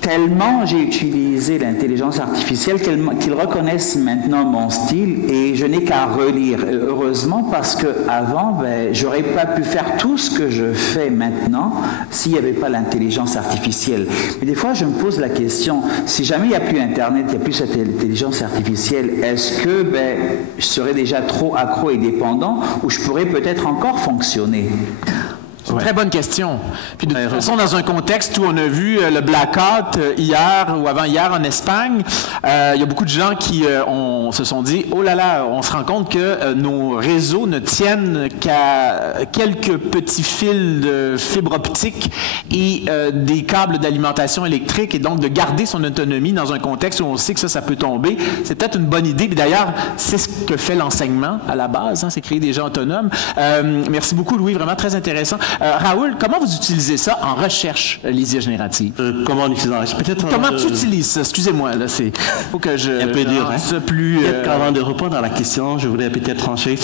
tellement j'ai utilisé l'intelligence artificielle qu'ils reconnaissent maintenant mon style et je n'ai qu'à relire. Heureusement, parce qu'avant, j'aurais pas pu faire tout ce que je fais maintenant s'il n'y avait pas l'intelligence artificielle. Mais des fois, je me pose la question, si jamais il n'y a plus Internet, il n'y a plus cette intelligence artificielle, est-ce que je serais déjà trop accro et dépendant ou je pourrais peut-être encore fonctionner? C'est une très bonne question. Puis de toute façon, dans un contexte où on a vu le blackout hier ou avant-hier en Espagne, il y a beaucoup de gens qui se sont dit « Oh là là, on se rend compte que nos réseaux ne tiennent qu'à quelques petits fils de fibre optique et des câbles d'alimentation électrique et donc de garder son autonomie dans un contexte où on sait que ça peut tomber. C'est peut-être une bonne idée. Puis d'ailleurs, c'est ce que fait l'enseignement à la base, c'est créer des gens autonomes. Merci beaucoup, Louis, vraiment très intéressant. Raoul, comment vous utilisez ça en recherche, les IA génératives? Comment on utilise en recherche? Comment tu utilises ça? Excusez-moi, là, c'est... faut que je... Un peu dur, hein? Ça plus... Peut-être qu'avant de répondre à la question, je voudrais peut-être trancher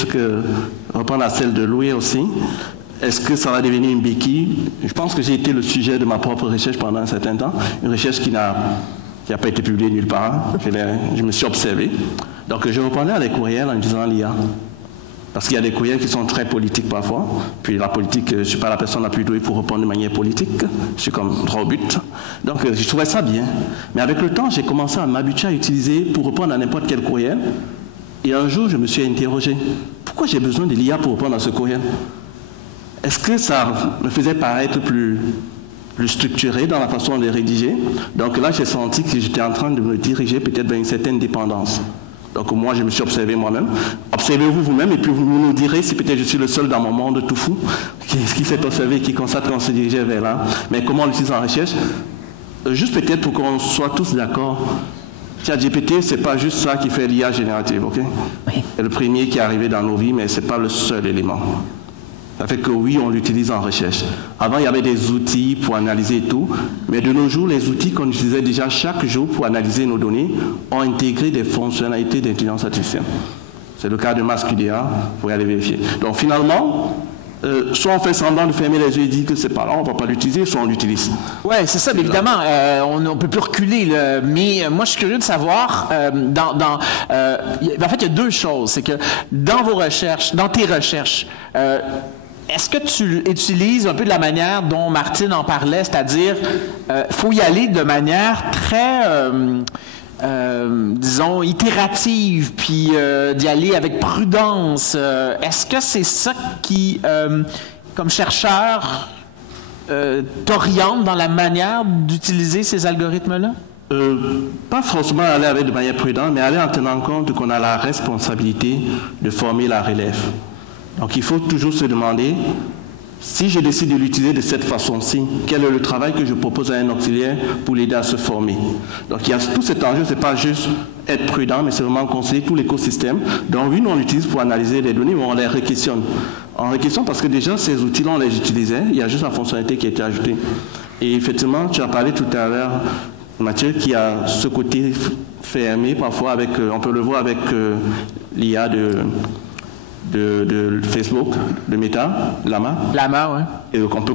répondre à celle de Louis aussi. Est-ce que ça va devenir une béquille? Je pense que j'ai été le sujet de ma propre recherche pendant un certain temps. Une recherche qui n'a pas été publiée nulle part. Je me suis observé. Donc, je répondais à des courriels en disant l'IA. Parce qu'il y a des courriels qui sont très politiques parfois. Puis la politique, je ne suis pas la personne la plus douée pour répondre de manière politique. Je suis comme droit au but. Donc je trouvais ça bien. Mais avec le temps, j'ai commencé à m'habituer à utiliser pour répondre à n'importe quel courriel. Et un jour, je me suis interrogé. Pourquoi j'ai besoin de l'IA pour répondre à ce courriel? Est-ce que ça me faisait paraître plus structuré dans la façon de rédiger? Donc là, j'ai senti que j'étais en train de me diriger peut-être vers une certaine dépendance. Donc moi, je me suis observé moi-même. Observez-vous vous-même et puis vous nous direz si peut-être je suis le seul dans mon monde tout fou qui s'est observé, qui constate qu'on se dirigeait vers là. Mais comment on l'utilise en recherche? Juste peut-être pour qu'on soit tous d'accord. ChatGPT, c'est pas juste ça qui fait l'IA générative, ok? Oui. C'est le premier qui est arrivé dans nos vies, mais c'est pas le seul élément. Ça fait que oui, on l'utilise en recherche. Avant, il y avait des outils pour analyser tout, mais de nos jours, les outils qu'on utilisait déjà chaque jour pour analyser nos données ont intégré des fonctionnalités d'intelligence artificielle. C'est le cas de MassQDA, vous pouvez aller vérifier. Donc finalement, soit on fait semblant de fermer les yeux et dire que c'est pas là, on ne va pas l'utiliser, soit on l'utilise. Oui, c'est ça, mais évidemment, on ne peut plus reculer. Là, mais moi, je suis curieux de savoir, en fait, il y a 2 choses. C'est que dans vos recherches, dans tes recherches, est-ce que tu utilises un peu de la manière dont Martine en parlait, c'est-à-dire, faut y aller de manière très, disons, itérative, puis d'y aller avec prudence. Est-ce que c'est ça qui, comme chercheur, t'oriente dans la manière d'utiliser ces algorithmes-là? Pas forcément aller avec de manière prudente, mais aller en tenant compte qu'on a la responsabilité de former la relève. Donc il faut toujours se demander, si je décide de l'utiliser de cette façon-ci, quel est le travail que je propose à un auxiliaire pour l'aider à se former? Donc il y a tout cet enjeu, ce n'est pas juste être prudent, mais c'est vraiment conseiller tout l'écosystème. Donc oui, nous on l'utilise pour analyser les données, mais on les réquestionne. On réquestionne parce que déjà ces outils-là, on les utilisait, il y a juste la fonctionnalité qui a été ajoutée. Et effectivement, tu as parlé tout à l'heure, Mathieu, qui a ce côté fermé parfois, avec, on peut le voir avec l'IA de Facebook, de Meta, Llama. Llama, oui. Et qu'on peut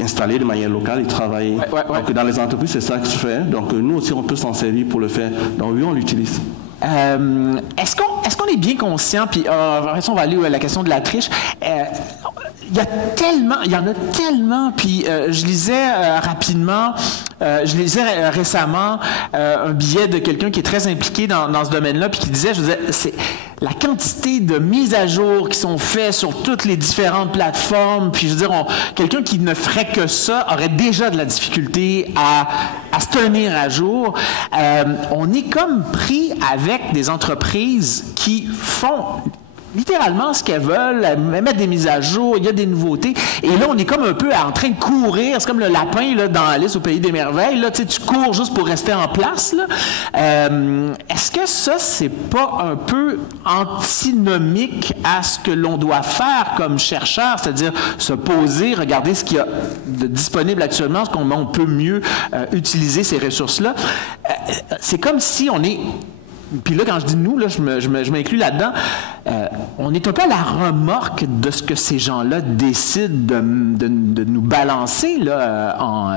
installer de manière locale et travailler. Ouais. Donc dans les entreprises, c'est ça que se fait. Donc nous aussi, on peut s'en servir pour le faire. Donc oui, on l'utilise. Est-ce qu'on est bien conscient, puis on va aller à la question de la triche, il y en a tellement, puis je lisais rapidement, récemment un billet de quelqu'un qui est très impliqué dans ce domaine-là, puis qui disait, c'est la quantité de mises à jour qui sont faites sur toutes les différentes plateformes, puis je veux dire, quelqu'un qui ne ferait que ça aurait déjà de la difficulté à se tenir à jour. On est comme pris avec des entreprises qui font littéralement ce qu'elles veulent, elles mettent des mises à jour, il y a des nouveautés. Et là, on est comme un peu en train de courir. C'est comme le lapin là, dans Alice au Pays des Merveilles. Là, tu cours juste pour rester en place. Là. Est-ce que ça, c'est pas un peu antinomique à ce que l'on doit faire comme chercheur, c'est-à-dire se poser, regarder ce qu'il y a de disponible actuellement, comment on peut mieux utiliser ces ressources-là? C'est comme si on est... Puis là, quand je dis nous, là, je m'inclus là-dedans, on est un peu à la remorque de ce que ces gens-là décident de nous balancer là,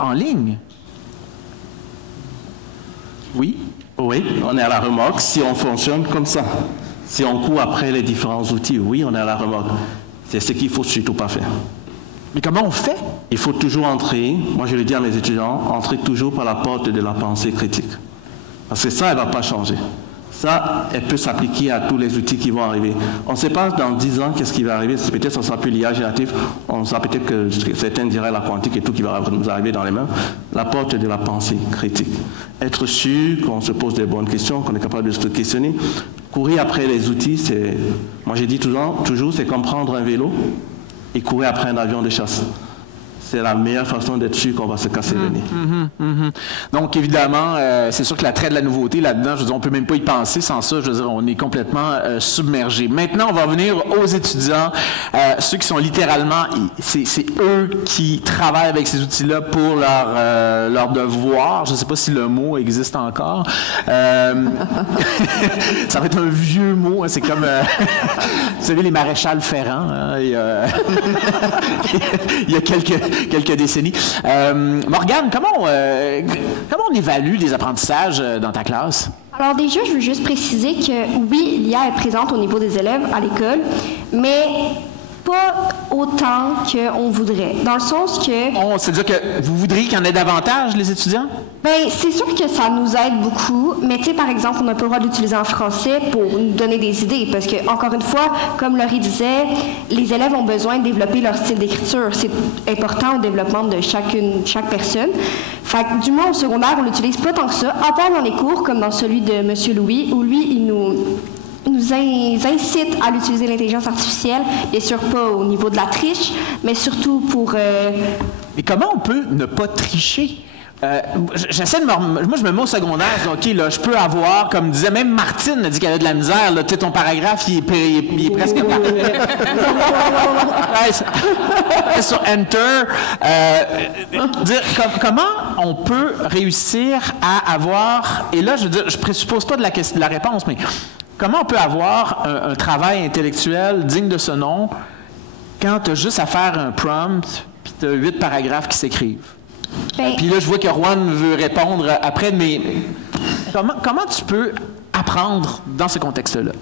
en ligne. Oui? Oui, on est à la remorque si on fonctionne comme ça. Si on court après les différents outils, oui, on est à la remorque. C'est ce qu'il ne faut surtout pas faire. Mais comment on fait? Il faut toujours entrer, moi je le dis à mes étudiants, entrer toujours par la porte de la pensée critique. Parce que ça, elle ne va pas changer. Ça, elle peut s'appliquer à tous les outils qui vont arriver. On ne sait pas dans 10 ans qu'est-ce qui va arriver. Peut-être que ça sera plus l'IA génératif. On sait peut-être que certains diraient la quantique et tout qui va nous arriver dans les mains. La porte de la pensée critique. Être sûr qu'on se pose des bonnes questions, qu'on est capable de se questionner. Courir après les outils, c'est... Moi, j'ai dit toujours, c'est comme prendre un vélo et courir après un avion de chasse. C'est la meilleure façon d'être sûr qu'on va se casser le nez. Donc, évidemment, c'est sûr que l'attrait de la nouveauté là-dedans, je veux dire, on ne peut même pas y penser. Sans ça, je veux dire, on est complètement submergé. Maintenant, on va venir aux étudiants, ceux qui sont littéralement, c'est eux qui travaillent avec ces outils-là pour leur devoir. Je ne sais pas si le mot existe encore. Ça va être un vieux mot. Hein, c'est comme, vous savez, les maréchals Ferrand. Hein, il y a quelques décennies. Morgane, comment on évalue les apprentissages dans ta classe? Alors déjà, je veux juste préciser que oui, l'IA est présente au niveau des élèves à l'école, mais pas autant qu'on voudrait. Dans le sens que... C'est-à-dire que vous voudriez qu'il y en ait davantage, les étudiants? Bien, c'est sûr que ça nous aide beaucoup, mais tu sais, par exemple, on n'a pas le droit d'utiliser en français pour nous donner des idées, parce que, encore une fois, comme Laurie disait, les élèves ont besoin de développer leur style d'écriture. C'est important au développement de chaque personne. Fait que, du moins, au secondaire, on l'utilise pas tant que ça, à part dans les cours, comme dans celui de M. Louis, où lui, il nous incite à l'utiliser l'intelligence artificielle, bien sûr pas au niveau de la triche, mais surtout pour... Mais comment on peut ne pas tricher? J'essaie de moi, je me mets au secondaire, je dis, OK, là, je peux avoir, comme disait même Martine, a dit qu'elle avait de la misère, là, tu sais, ton paragraphe, il est presque parfait. Sur Enter, dire comment on peut réussir à avoir, et là, je veux dire, je présuppose pas de la réponse, mais comment on peut avoir un travail intellectuel digne de ce nom quand tu as juste à faire un prompt, puis tu as 8 paragraphes qui s'écrivent? Puis là, je vois que Juan veut répondre après, mais comment tu peux apprendre dans ce contexte-là?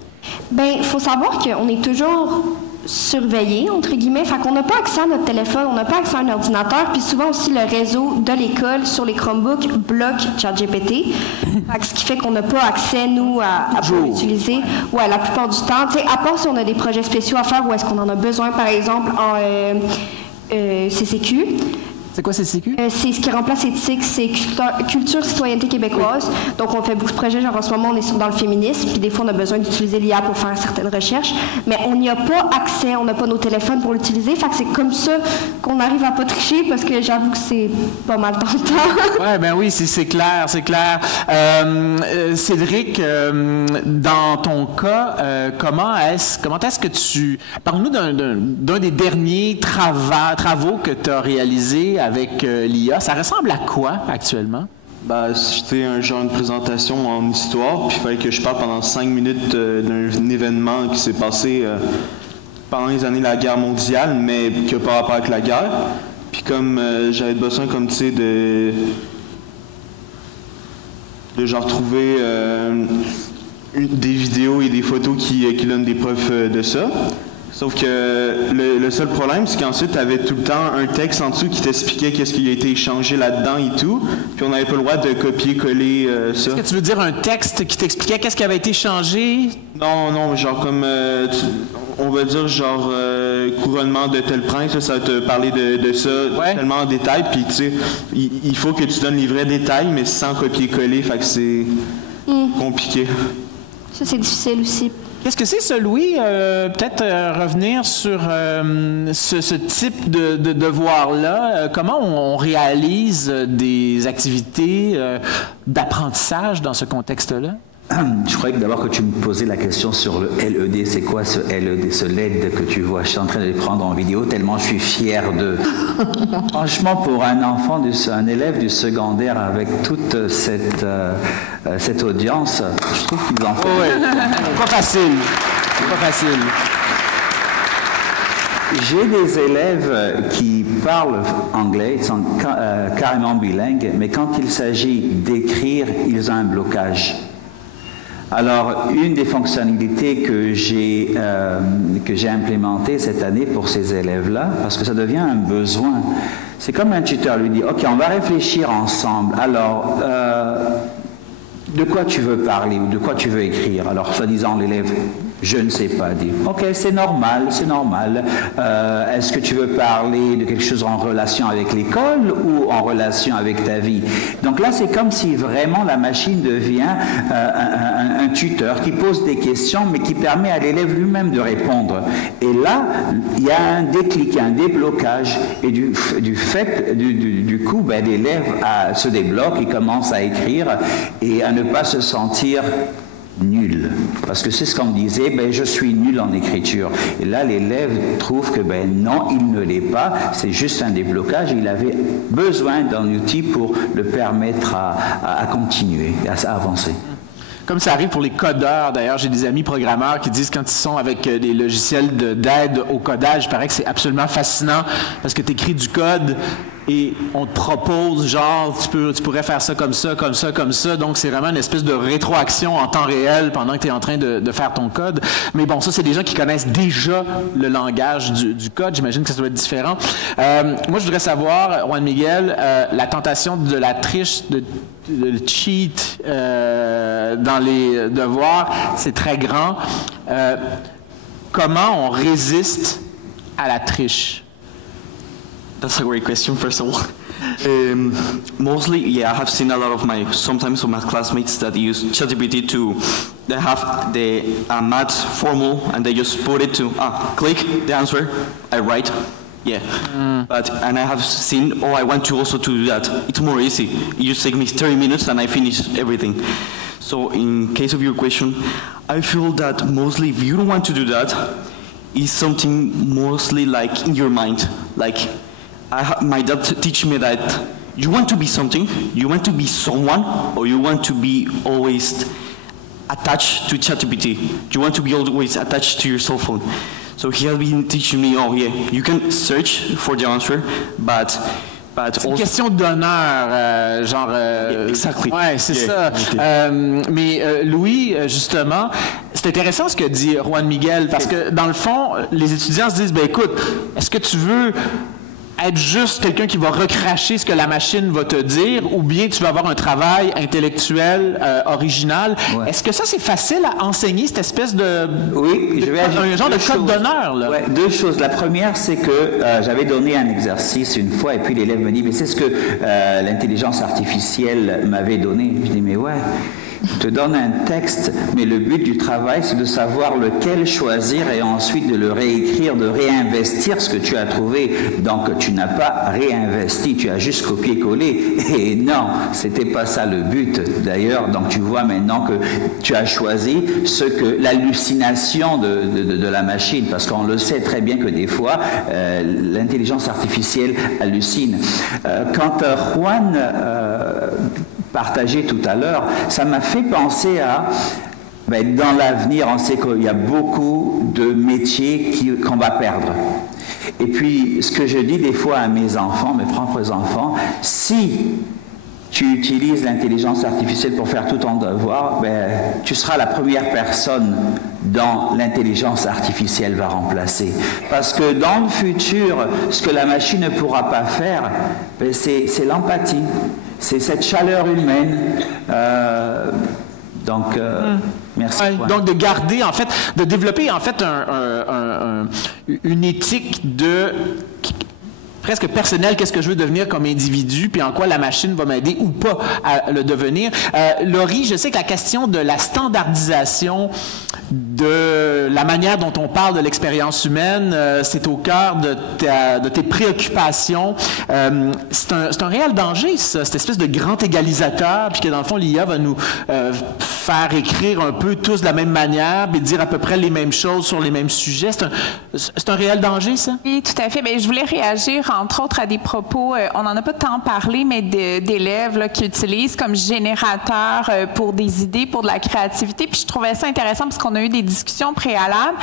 Bien, il faut savoir qu'on est toujours surveillé, entre guillemets. Fait qu'on n'a pas accès à notre téléphone, on n'a pas accès à un ordinateur, puis souvent aussi le réseau de l'école sur les Chromebooks bloque ChatGPT. Ce qui fait qu'on n'a pas accès, nous, à pouvoir l'utiliser. Ouais, la plupart du temps. Tu sais, à part si on a des projets spéciaux à faire ou est-ce qu'on en a besoin, par exemple, en CCQ. C'est quoi CCQ? C'est ce qui remplace éthique, c'est culture, citoyenneté québécoise. Oui. Donc, on fait beaucoup de projets. Genre, en ce moment, on est dans le féminisme, puis des fois, on a besoin d'utiliser l'IA pour faire certaines recherches. Mais on n'y a pas accès, on n'a pas nos téléphones pour l'utiliser. Fait que c'est comme ça qu'on arrive à pas tricher, parce que j'avoue que c'est pas mal tentant. Oui, ben oui, c'est clair, c'est clair. Cédric, dans ton cas, comment est-ce que tu... Parle-nous d'un des derniers travaux que tu as réalisés avec l'IA. Ça ressemble à quoi actuellement? C'était un genre de présentation en histoire, puis il fallait que je parle pendant 5 minutes d'un événement qui s'est passé pendant les années de la guerre mondiale, mais qui n'a pas rapport avec la guerre. Puis comme j'avais besoin, comme tu sais, de genre trouver des vidéos et des photos qui donnent des preuves de ça. Sauf que le seul problème, c'est qu'ensuite, tu avais tout le temps un texte en dessous qui t'expliquait qu'est-ce qui a été échangé là-dedans et tout. Puis on n'avait pas le droit de copier-coller ça. Est-ce que tu veux dire un texte qui t'expliquait qu'est-ce qui avait été changé? Non, genre comme, on va dire genre couronnement de tel prince, ça va te parler de ça tellement en détail. Puis tu sais, il faut que tu donnes les vrais détails, mais sans copier-coller, fait que c'est compliqué. Ça, c'est difficile aussi. Qu'est-ce que c'est ça, Louis? Peut-être revenir sur ce type de devoir-là. Comment on réalise des activités d'apprentissage dans ce contexte-là? Je croyais que d'abord que tu me posais la question sur le LED. C'est quoi ce LED, ce LED que tu vois? Je suis en train de le prendre en vidéo tellement je suis fier de... Franchement, pour un enfant, un élève du secondaire avec toute cette audience, je trouve qu'ils en font... Oui, pas facile. C'est pas facile. J'ai des élèves qui parlent anglais, ils sont carrément bilingues, mais quand il s'agit d'écrire, ils ont un blocage. Alors, une des fonctionnalités que j'ai implémentées cette année pour ces élèves-là, parce que ça devient un besoin, c'est comme un tuteur lui dit, OK, on va réfléchir ensemble. Alors, de quoi tu veux parler ou de quoi tu veux écrire? Alors, soi-disant, l'élève, je ne sais pas, dit, OK, c'est normal, c'est normal. Est-ce que tu veux parler de quelque chose en relation avec l'école ou en relation avec ta vie? Donc là, c'est comme si vraiment la machine devient un tuteur qui pose des questions, mais qui permet à l'élève lui-même de répondre. Et là, il y a un déclic, un déblocage, et du coup, ben, l'élève se débloque, il commence à écrire et à ne pas se sentir nul. Parce que c'est ce qu'on me disait, ben, je suis nul en écriture. Et là, l'élève trouve que ben, non, il ne l'est pas, c'est juste un déblocage. Il avait besoin d'un outil pour le permettre à continuer, à avancer. Comme ça arrive pour les codeurs, d'ailleurs, j'ai des amis programmeurs qui disent quand ils sont avec des logiciels d'aide au codage, il paraît que c'est absolument fascinant parce que tu écris du code et on te propose, genre, tu pourrais faire ça comme ça, comme ça, comme ça. Donc, c'est vraiment une espèce de rétroaction en temps réel pendant que tu es en train de faire ton code. Mais bon, ça, c'est des gens qui connaissent déjà le langage du code. J'imagine que ça doit être différent. Moi, je voudrais savoir, Juan Miguel, la tentation de la triche, de cheat dans les devoirs, c'est très grand. Comment on résiste à la triche? That's a great question, first of all. Mostly, yeah, I have seen a lot of sometimes my classmates that use ChatGPT they have the math formula and they just put it to, click the answer, I write. Yeah, and I have seen, I want to also to do that. It's more easy. It just takes me 30 minutes and I finish everything. So in case of your question, I feel that mostly if you don't want to do that, it's something mostly like in your mind. Like, my dad teach me that you want to be something, you want to be someone, or you want to be always attached to ChatGPT. You want to be always attached to your cell phone. So he has been teaching me, you can search for the answer, but c'est une question d'honneur, genre... Exactly. Ouais, c'est ça. Mais Louis, justement, c'est intéressant ce que dit Juan Miguel, parce que dans le fond, les étudiants se disent, ben écoute, est-ce que tu veux être juste quelqu'un qui va recracher ce que la machine va te dire, ou bien tu vas avoir un travail intellectuel original. Ouais. Est-ce que ça, c'est facile à enseigner, cette espèce de... Oui, je vais ajouter un genre de code d'honneur, là? Ouais, deux choses. La première, c'est que j'avais donné un exercice une fois, et puis l'élève me dit, mais c'est ce que l'intelligence artificielle m'avait donné. Je dis, mais ouais... Je te donne un texte, mais le but du travail, c'est de savoir lequel choisir et ensuite de le réécrire, de réinvestir ce que tu as trouvé. Donc, tu n'as pas réinvesti, tu as juste copié-collé. Et non, c'était pas ça le but. D'ailleurs, donc tu vois maintenant que tu as choisi l'hallucination de la machine, parce qu'on le sait très bien que des fois, l'intelligence artificielle hallucine. Quand Juan partagé tout à l'heure, ça m'a fait penser à, dans l'avenir, on sait qu'il y a beaucoup de métiers qu'on va perdre. Et puis, ce que je dis des fois à mes enfants, mes propres enfants, si tu utilises l'intelligence artificielle pour faire tout ton devoir, tu seras la première personne dont l'intelligence artificielle va remplacer. Parce que dans le futur, ce que la machine ne pourra pas faire, c'est l'empathie. C'est cette chaleur humaine. Merci. Donc, de garder, en fait, de développer, en fait, une éthique presque personnelle, qu'est-ce que je veux devenir comme individu, puis en quoi la machine va m'aider ou pas à le devenir. Laurie, je sais que la question de la standardisation de la manière dont on parle de l'expérience humaine. C'est au cœur de tes préoccupations. C'est un réel danger, ça, cette espèce de grand égalisateur, puis que dans le fond, l'IA va nous faire écrire un peu tous de la même manière, puis dire à peu près les mêmes choses sur les mêmes sujets. C'est un réel danger, ça? Oui, tout à fait. Bien, je voulais réagir, entre autres, à des propos, on n'en a pas tant parlé, mais d'élèves là, qui utilisent comme générateur pour des idées, pour de la créativité. Puis je trouvais ça intéressant parce qu'on a eu des discussions préalables,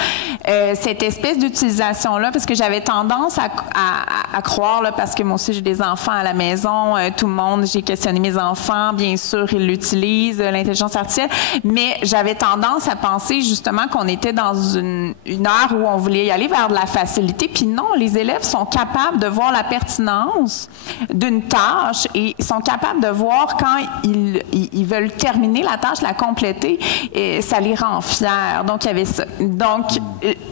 cette espèce d'utilisation-là, parce que j'avais tendance à croire, là, parce que moi aussi j'ai des enfants à la maison, tout le monde, j'ai questionné mes enfants, bien sûr, ils l'utilisent, l'intelligence artificielle, mais j'avais tendance à penser justement qu'on était dans une heure où on voulait y aller vers de la facilité, puis non, les élèves sont capables de voir la pertinence d'une tâche et sont capables de voir quand ils veulent terminer la tâche, la compléter, et ça les rend fiers. Donc, il y avait ça. Donc,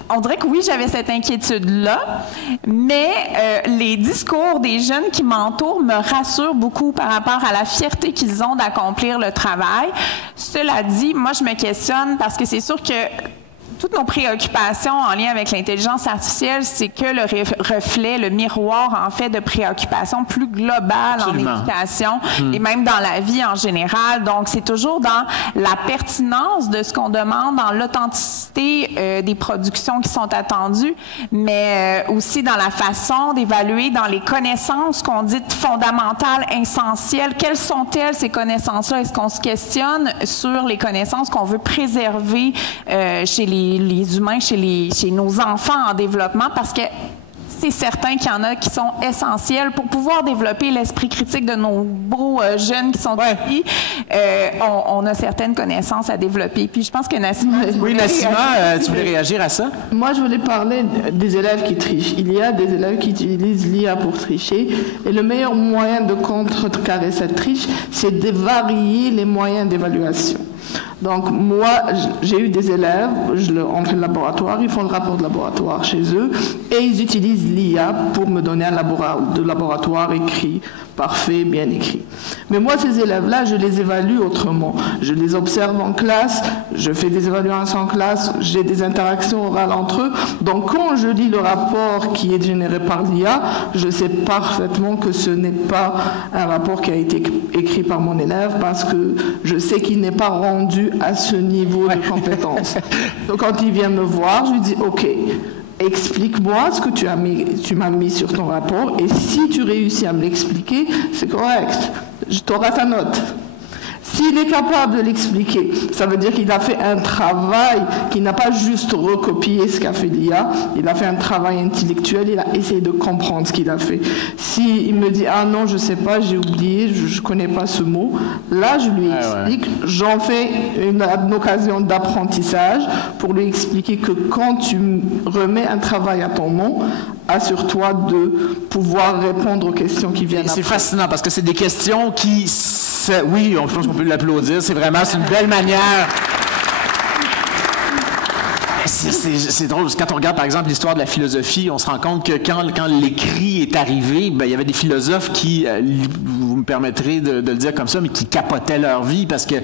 on dirait que oui, j'avais cette inquiétude-là, mais les discours des jeunes qui m'entourent me rassurent beaucoup par rapport à la fierté qu'ils ont d'accomplir le travail. Cela dit, moi, je me questionne parce que c'est sûr que toutes nos préoccupations en lien avec l'intelligence artificielle, c'est que le reflet, le miroir, en fait, de préoccupations plus globales Absolument. En éducation et même dans la vie en général. Donc, c'est toujours dans la pertinence de ce qu'on demande, dans l'authenticité des productions qui sont attendues, mais aussi dans la façon d'évaluer, dans les connaissances qu'on dit fondamentales, essentielles. Quelles sont-elles, ces connaissances-là? Est-ce qu'on se questionne sur les connaissances qu'on veut préserver chez les humains, chez nos enfants en développement, parce que c'est certain qu'il y en a qui sont essentiels pour pouvoir développer l'esprit critique de nos beaux jeunes qui sont ici. On a certaines connaissances à développer. Puis je pense que Nassima... Oui, Nassima, tu voulais réagir à ça? Moi, je voulais parler des élèves qui trichent. Il y a des élèves qui utilisent l'IA pour tricher. Et le meilleur moyen de contrecarrer cette triche, c'est de varier les moyens d'évaluation. Donc, moi, j'ai eu des élèves, on fait le laboratoire, ils font le rapport de laboratoire chez eux, et ils utilisent l'IA pour me donner un laboratoire écrit, parfait, bien écrit. Mais moi, ces élèves-là, je les évalue autrement. Je les observe en classe, je fais des évaluations en classe, j'ai des interactions orales entre eux. Donc, quand je lis le rapport qui est généré par l'IA, je sais parfaitement que ce n'est pas un rapport qui a été écrit par mon élève, parce que je sais qu'il n'est pas rendu à ce niveau de compétence. Donc, quand il vient me voir, je lui dis « Ok, explique-moi ce que tu m'as mis sur ton rapport, et si tu réussis à me l'expliquer, c'est correct. Tu auras ta note. » S'il est capable de l'expliquer, ça veut dire qu'il a fait un travail, qu'il n'a pas juste recopié ce qu'a fait l'IA, il a fait un travail intellectuel, il a essayé de comprendre ce qu'il a fait. S'il me dit « Ah non, je ne sais pas, j'ai oublié, je ne connais pas ce mot », là, je lui explique, j'en fais une occasion d'apprentissage pour lui expliquer que quand tu remets un travail à ton nom, assure-toi de pouvoir répondre aux questions qui viennent après. C'est fascinant parce que c'est des questions qui... Oui, je pense qu'on peut l'applaudir. C'est une belle manière. C'est drôle, parce que quand on regarde, par exemple, l'histoire de la philosophie, on se rend compte que quand l'écrit est arrivé, il y avait des philosophes qui, vous me permettrez de le dire comme ça, mais qui capotaient leur vie parce qu'ils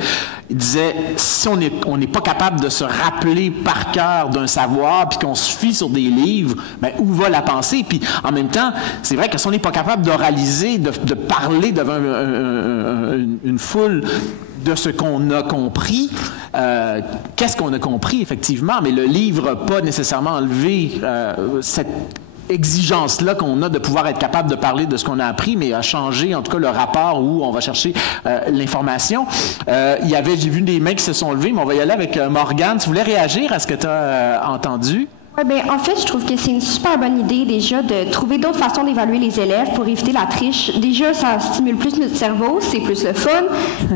disaient, si on n'est pas capable de se rappeler par cœur d'un savoir, puis qu'on se fie sur des livres, où va la pensée? Puis en même temps, c'est vrai que si on n'est pas capable d'oraliser, de parler devant une foule de ce qu'on a compris, qu'est-ce qu'on a compris, effectivement, mais le livre n'a pas nécessairement enlevé cette exigence-là qu'on a de pouvoir être capable de parler de ce qu'on a appris, mais a changé, en tout cas, le rapport où on va chercher l'information. J'ai vu des mains qui se sont levées, mais on va y aller avec Morgane. Tu voulais réagir à ce que tu as entendu? En fait, je trouve que c'est une super bonne idée déjà de trouver d'autres façons d'évaluer les élèves pour éviter la triche. Déjà, ça stimule plus notre cerveau, c'est plus le fun,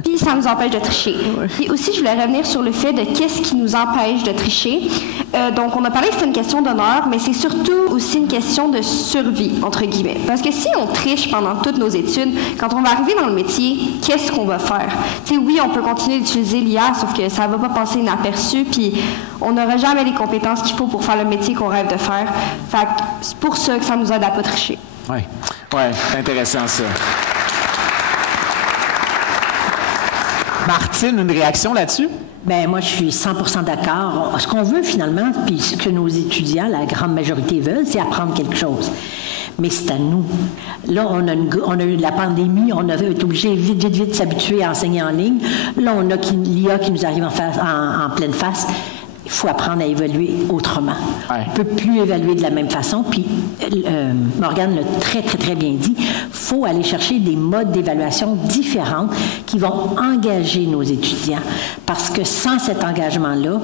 puis ça nous empêche de tricher. Puis aussi, je voulais revenir sur le fait de qu'est-ce qui nous empêche de tricher. Donc, on a parlé que c'était une question d'honneur, mais c'est surtout aussi une question de survie, entre guillemets. Parce que si on triche pendant toutes nos études, quand on va arriver dans le métier, qu'est-ce qu'on va faire? Tu sais, oui, on peut continuer d'utiliser l'IA, sauf que ça ne va pas passer inaperçu, puis on n'aura jamais les compétences qu'il faut pour faire le métier qu'on rêve de faire. Fait que c'est pour ça que ça nous aide à pas tricher. Oui, c'est intéressant ça. Martine, une réaction là-dessus? Bien, moi, je suis 100% d'accord. Ce qu'on veut, finalement, puis ce que nos étudiants, la grande majorité veulent, c'est apprendre quelque chose. Mais c'est à nous. Là, on a eu la pandémie, on a été obligé vite de s'habituer à enseigner en ligne. Là, on a l'IA qui nous arrive en pleine face. Il faut apprendre à évaluer autrement. Ouais. On ne peut plus évaluer de la même façon. Puis, Morgane l'a très, très, très bien dit, il faut aller chercher des modes d'évaluation différents qui vont engager nos étudiants. Parce que sans cet engagement-là,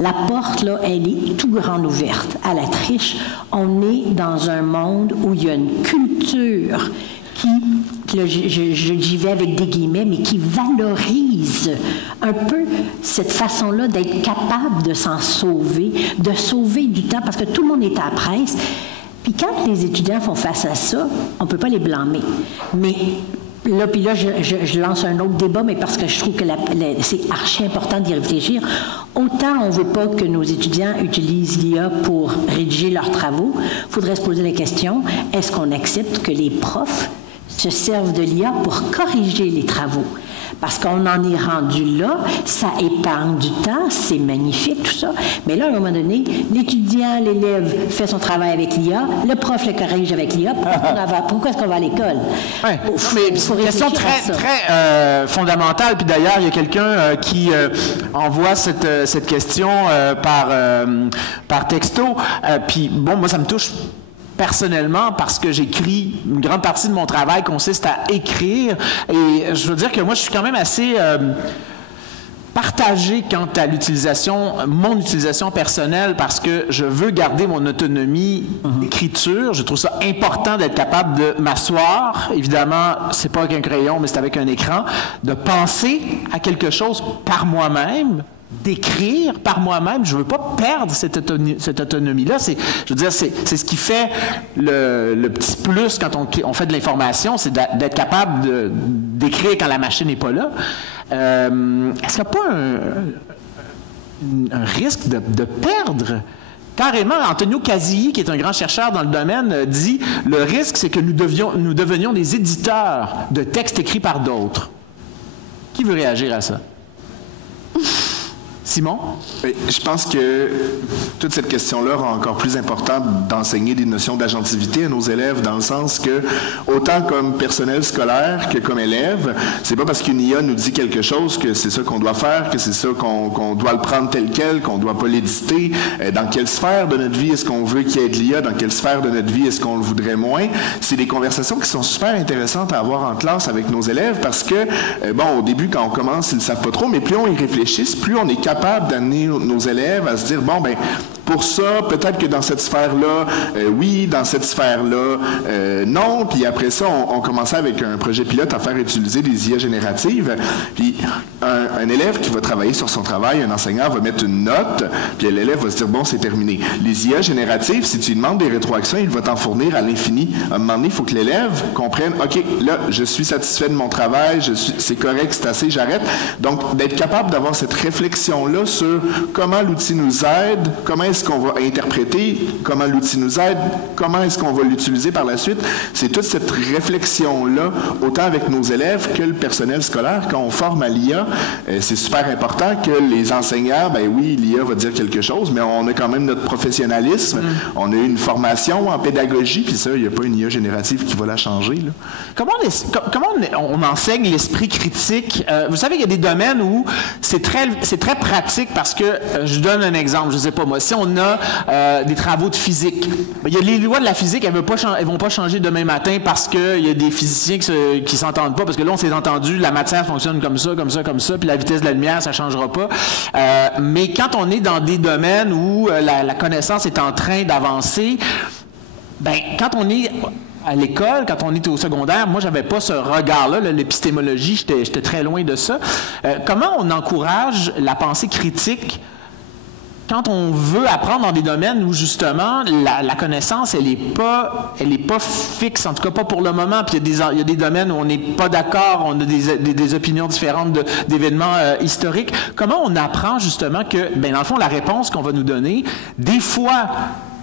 la porte, là, elle est tout grande ouverte. À la triche, on est dans un monde où il y a une culture qui, là, j'y vais avec des guillemets, mais qui valorise un peu cette façon-là d'être capable de s'en sauver, de sauver du temps, parce que tout le monde est à la presse. Puis quand les étudiants font face à ça, on ne peut pas les blâmer. Mais là, puis là, je lance un autre débat, mais parce que je trouve que c'est archi important d'y réfléchir. Autant on ne veut pas que nos étudiants utilisent l'IA pour rédiger leurs travaux, il faudrait se poser la question, est-ce qu'on accepte que les profs se servent de l'IA pour corriger les travaux? Parce qu'on en est rendu là, ça épargne du temps, c'est magnifique, tout ça. Mais là, à un moment donné, l'étudiant, l'élève fait son travail avec l'IA, le prof le corrige avec l'IA. Pourquoi est-ce qu'on va à l'école? Oui, mais c'est une question très fondamentale. Puis d'ailleurs, il y a quelqu'un qui envoie cette question par texto. Puis bon, moi, ça me touche personnellement, parce que j'écris, une grande partie de mon travail consiste à écrire, et je veux dire que moi, je suis quand même assez partagé quant à mon utilisation personnelle, parce que je veux garder mon autonomie d'écriture. Je trouve ça important d'être capable de m'asseoir. Évidemment, c'est pas avec un crayon, mais c'est avec un écran, de penser à quelque chose par moi-même, d'écrire par moi-même. Je ne veux pas perdre cette autonomie-là. Je veux dire, c'est ce qui fait le petit plus quand on fait de l'information, c'est d'être capable d'écrire quand la machine n'est pas là. Est-ce qu'il n'y a pas un risque de perdre carrément? Antonio Casilli, qui est un grand chercheur dans le domaine, dit « Le risque, c'est que nous devenions des éditeurs de textes écrits par d'autres. » Qui veut réagir à ça? Simon? Je pense que toute cette question-là rend encore plus important d'enseigner des notions d'agentivité à nos élèves, dans le sens que, autant comme personnel scolaire que comme élève, c'est pas parce qu'une IA nous dit quelque chose que c'est ça qu'on doit faire, que c'est ça qu'on doit le prendre tel quel, qu'on doit pas l'éditer. Dans quelle sphère de notre vie est-ce qu'on veut qu'il y ait de l'IA? Dans quelle sphère de notre vie est-ce qu'on le voudrait moins? C'est des conversations qui sont super intéressantes à avoir en classe avec nos élèves, parce que, bon, au début, quand on commence, ils ne savent pas trop, mais plus on y réfléchisse, plus on est capable d'amener nos élèves à se dire, bon, ben pour ça, peut-être que dans cette sphère-là, oui, dans cette sphère-là, non. Puis après ça, on commençait avec un projet pilote à faire utiliser des IA génératives. Puis un élève qui va travailler sur son travail, un enseignant va mettre une note, puis l'élève va se dire, bon, c'est terminé. Les IA génératives, si tu lui demandes des rétroactions, il va t'en fournir à l'infini. À un moment donné, il faut que l'élève comprenne, OK, là, je suis satisfait de mon travail, c'est correct, c'est assez, j'arrête. Donc, d'être capable d'avoir cette réflexion-là sur comment l'outil nous aide, comment est-ce qu'on va interpréter, comment l'outil nous aide, comment est-ce qu'on va l'utiliser par la suite. C'est toute cette réflexion-là, autant avec nos élèves que le personnel scolaire. Quand on forme à l'IA, c'est super important que les enseignants, ben oui, l'IA va dire quelque chose, mais on a quand même notre professionnalisme. On a eu une formation en pédagogie, puis ça, il n'y a pas une IA générative qui va la changer. Là. Comment on enseigne l'esprit critique? Vous savez, il y a des domaines où c'est très pratique, parce que, je donne un exemple, je ne sais pas moi, si on a des travaux de physique, il y a les lois de la physique, elles ne vont pas changer demain matin parce qu'il y a des physiciens qui ne s'entendent pas, parce que là, on s'est entendu, la matière fonctionne comme ça, puis la vitesse de la lumière, ça ne changera pas. Mais quand on est dans des domaines où la connaissance est en train d'avancer, ben, quand on est à l'école, quand on est au secondaire, moi, j'avais pas ce regard-là, l'épistémologie, j'étais très loin de ça. Comment on encourage la pensée critique quand on veut apprendre dans des domaines où, justement, la connaissance, elle est pas fixe, en tout cas pas pour le moment, puis il y a des domaines où on n'est pas d'accord, on a des opinions différentes d'événements historiques. Comment on apprend, justement, que, ben, dans le fond, la réponse qu'on va nous donner, des fois,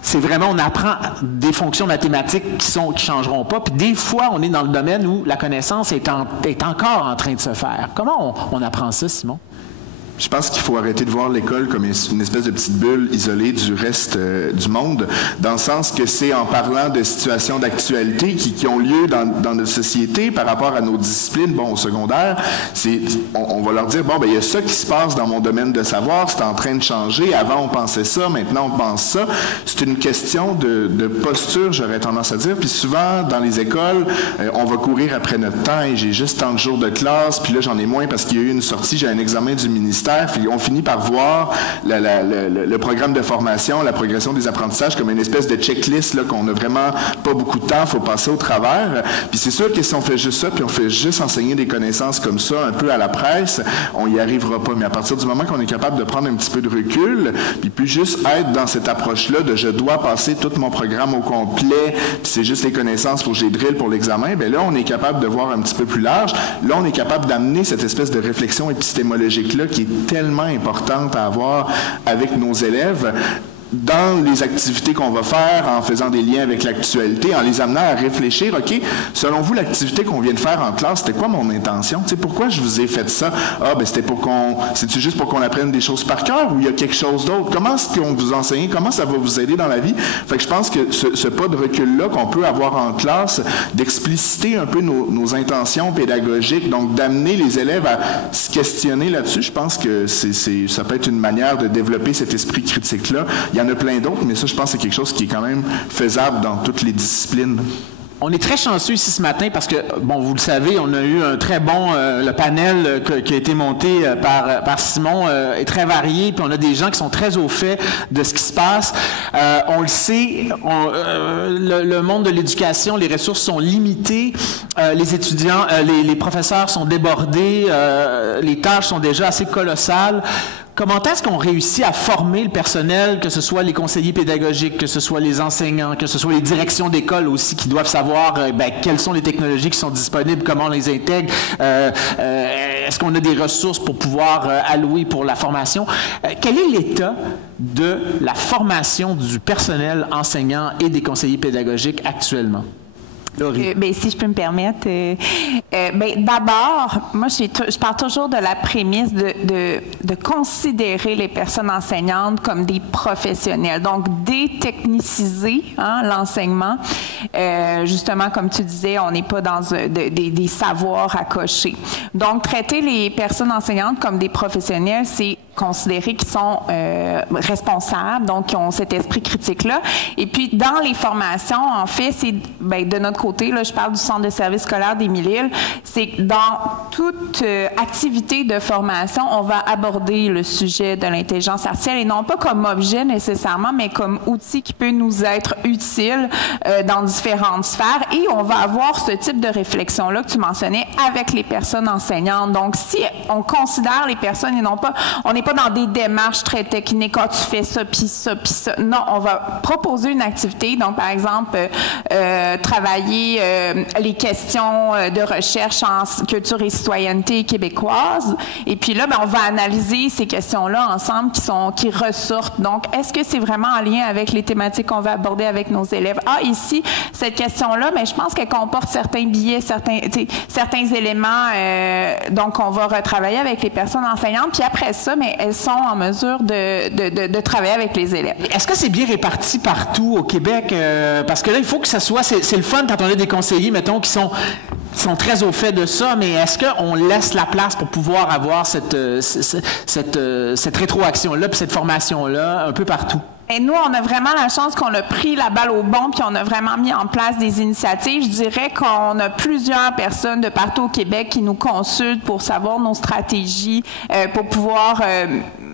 c'est vraiment, on apprend des fonctions mathématiques qui changeront pas. Puis des fois, on est dans le domaine où la connaissance est encore en train de se faire. Comment on apprend ça, Simon? Je pense qu'il faut arrêter de voir l'école comme une espèce de petite bulle isolée du reste du monde, dans le sens que c'est en parlant de situations d'actualité qui ont lieu dans notre société par rapport à nos disciplines, au secondaire, on va leur dire, il y a ça qui se passe dans mon domaine de savoir, c'est en train de changer, avant on pensait ça, maintenant on pense ça. C'est une question de posture, j'aurais tendance à dire, puis souvent dans les écoles, on va courir après notre temps et j'ai juste tant de jours de classe, puis là j'en ai moins parce qu'il y a eu une sortie, j'ai un examen du ministère. Puis on finit par voir le programme de formation, la progression des apprentissages comme une espèce de checklist là, qu'on n'a vraiment pas beaucoup de temps, il faut passer au travers. Puis c'est sûr que si on fait juste ça, puis on fait juste enseigner des connaissances comme ça, un peu à la presse, on n'y arrivera pas. Mais à partir du moment qu'on est capable de prendre un petit peu de recul, puis plus juste être dans cette approche-là de je dois passer tout mon programme au complet, puis c'est juste les connaissances pour que j'ai drill pour l'examen, bien là, on est capable de voir un petit peu plus large. Là, on est capable d'amener cette espèce de réflexion épistémologique-là qui est tellement importante à avoir avec nos élèves dans les activités qu'on va faire, en faisant des liens avec l'actualité, en les amenant à réfléchir, OK, selon vous, l'activité qu'on vient de faire en classe, c'était quoi mon intention? Tu sais, pourquoi je vous ai fait ça? C'était c'est-tu juste pour qu'on apprenne des choses par cœur ou il y a quelque chose d'autre? Comment est-ce qu'on vous enseigne? Comment ça va vous aider dans la vie? Fait que je pense que ce pas de recul-là qu'on peut avoir en classe, d'expliciter un peu nos intentions pédagogiques, donc d'amener les élèves à se questionner là-dessus, je pense que ça peut être une manière de développer cet esprit critique-là. Il y en a plein d'autres, mais ça, je pense que c'est quelque chose qui est quand même faisable dans toutes les disciplines. On est très chanceux ici ce matin parce que, vous le savez, on a eu un très bon... le panel qui a été monté par Simon est très varié, puis on a des gens qui sont très au fait de ce qui se passe. On le sait, le monde de l'éducation, les ressources sont limitées, les étudiants, les professeurs sont débordés, les tâches sont déjà assez colossales. Comment est-ce qu'on réussit à former le personnel, que ce soit les conseillers pédagogiques, que ce soit les enseignants, que ce soit les directions d'école aussi qui doivent savoir quelles sont les technologies qui sont disponibles, comment on les intègre, est-ce qu'on a des ressources pour pouvoir allouer pour la formation? Quel est l'état de la formation du personnel enseignant et des conseillers pédagogiques actuellement? Si je peux me permettre, d'abord, moi, je pars toujours de la prémisse de considérer les personnes enseignantes comme des professionnels, donc détechniciser l'enseignement. Justement, comme tu disais, on n'est pas dans des savoirs à cocher. Donc, traiter les personnes enseignantes comme des professionnels, c'est considérer qu'ils sont responsables, donc qui ont cet esprit critique-là. Et puis, dans les formations, en fait, c'est de notre côté, là, je parle du Centre de services scolaires d'Émile-Île, c'est que dans toute activité de formation, on va aborder le sujet de l'intelligence artificielle et non pas comme objet nécessairement, mais comme outil qui peut nous être utile dans différentes sphères. Et on va avoir ce type de réflexion-là que tu mentionnais avec les personnes enseignantes. Donc, si on considère les personnes et non pas, on n'est pas dans des démarches très techniques, tu fais ça, puis ça, puis ça. Non, on va proposer une activité. Donc, par exemple, travailler les questions de recherche en culture et citoyenneté québécoise. Et puis là, on va analyser ces questions-là ensemble qui ressortent. Donc, est-ce que c'est vraiment en lien avec les thématiques qu'on va aborder avec nos élèves? Ici, cette question-là, je pense qu'elle comporte certains biais, certains éléments. Donc, on va retravailler avec les personnes enseignantes. Puis après ça, elles sont en mesure de travailler avec les élèves. Est-ce que c'est bien réparti partout au Québec? Parce que là, il faut que ça soit... C'est le fun quand on a des conseillers, mettons, qui sont très au fait de ça, mais est-ce qu'on laisse la place pour pouvoir avoir cette rétroaction-là puis cette formation-là un peu partout? Et nous, on a vraiment la chance qu'on a pris la balle au bon puis on a vraiment mis en place des initiatives. Je dirais qu'on a plusieurs personnes de partout au Québec qui nous consultent pour savoir nos stratégies, pour pouvoir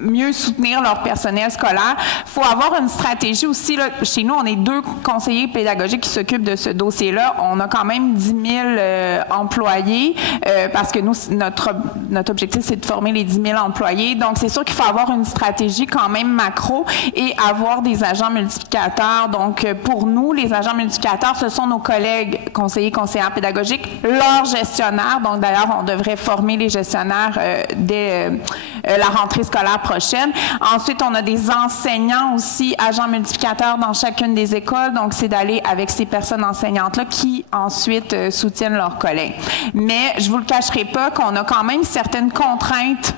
mieux soutenir leur personnel scolaire. Il faut avoir une stratégie aussi. Là, chez nous, on est 2 conseillers pédagogiques qui s'occupent de ce dossier-là. On a quand même 10 000 employés parce que nous, notre objectif, c'est de former les 10 000 employés. Donc, c'est sûr qu'il faut avoir une stratégie quand même macro et avoir des agents multiplicateurs. Donc, pour nous, les agents multiplicateurs, ce sont nos collègues conseillères pédagogiques, leurs gestionnaires. Donc, d'ailleurs, on devrait former les gestionnaires dès la rentrée scolaire prochaine. Ensuite, on a des enseignants aussi, agents multiplicateurs dans chacune des écoles. Donc, c'est d'aller avec ces personnes enseignantes-là qui ensuite soutiennent leurs collègues. Mais je vous le cacherai pas qu'on a quand même certaines contraintes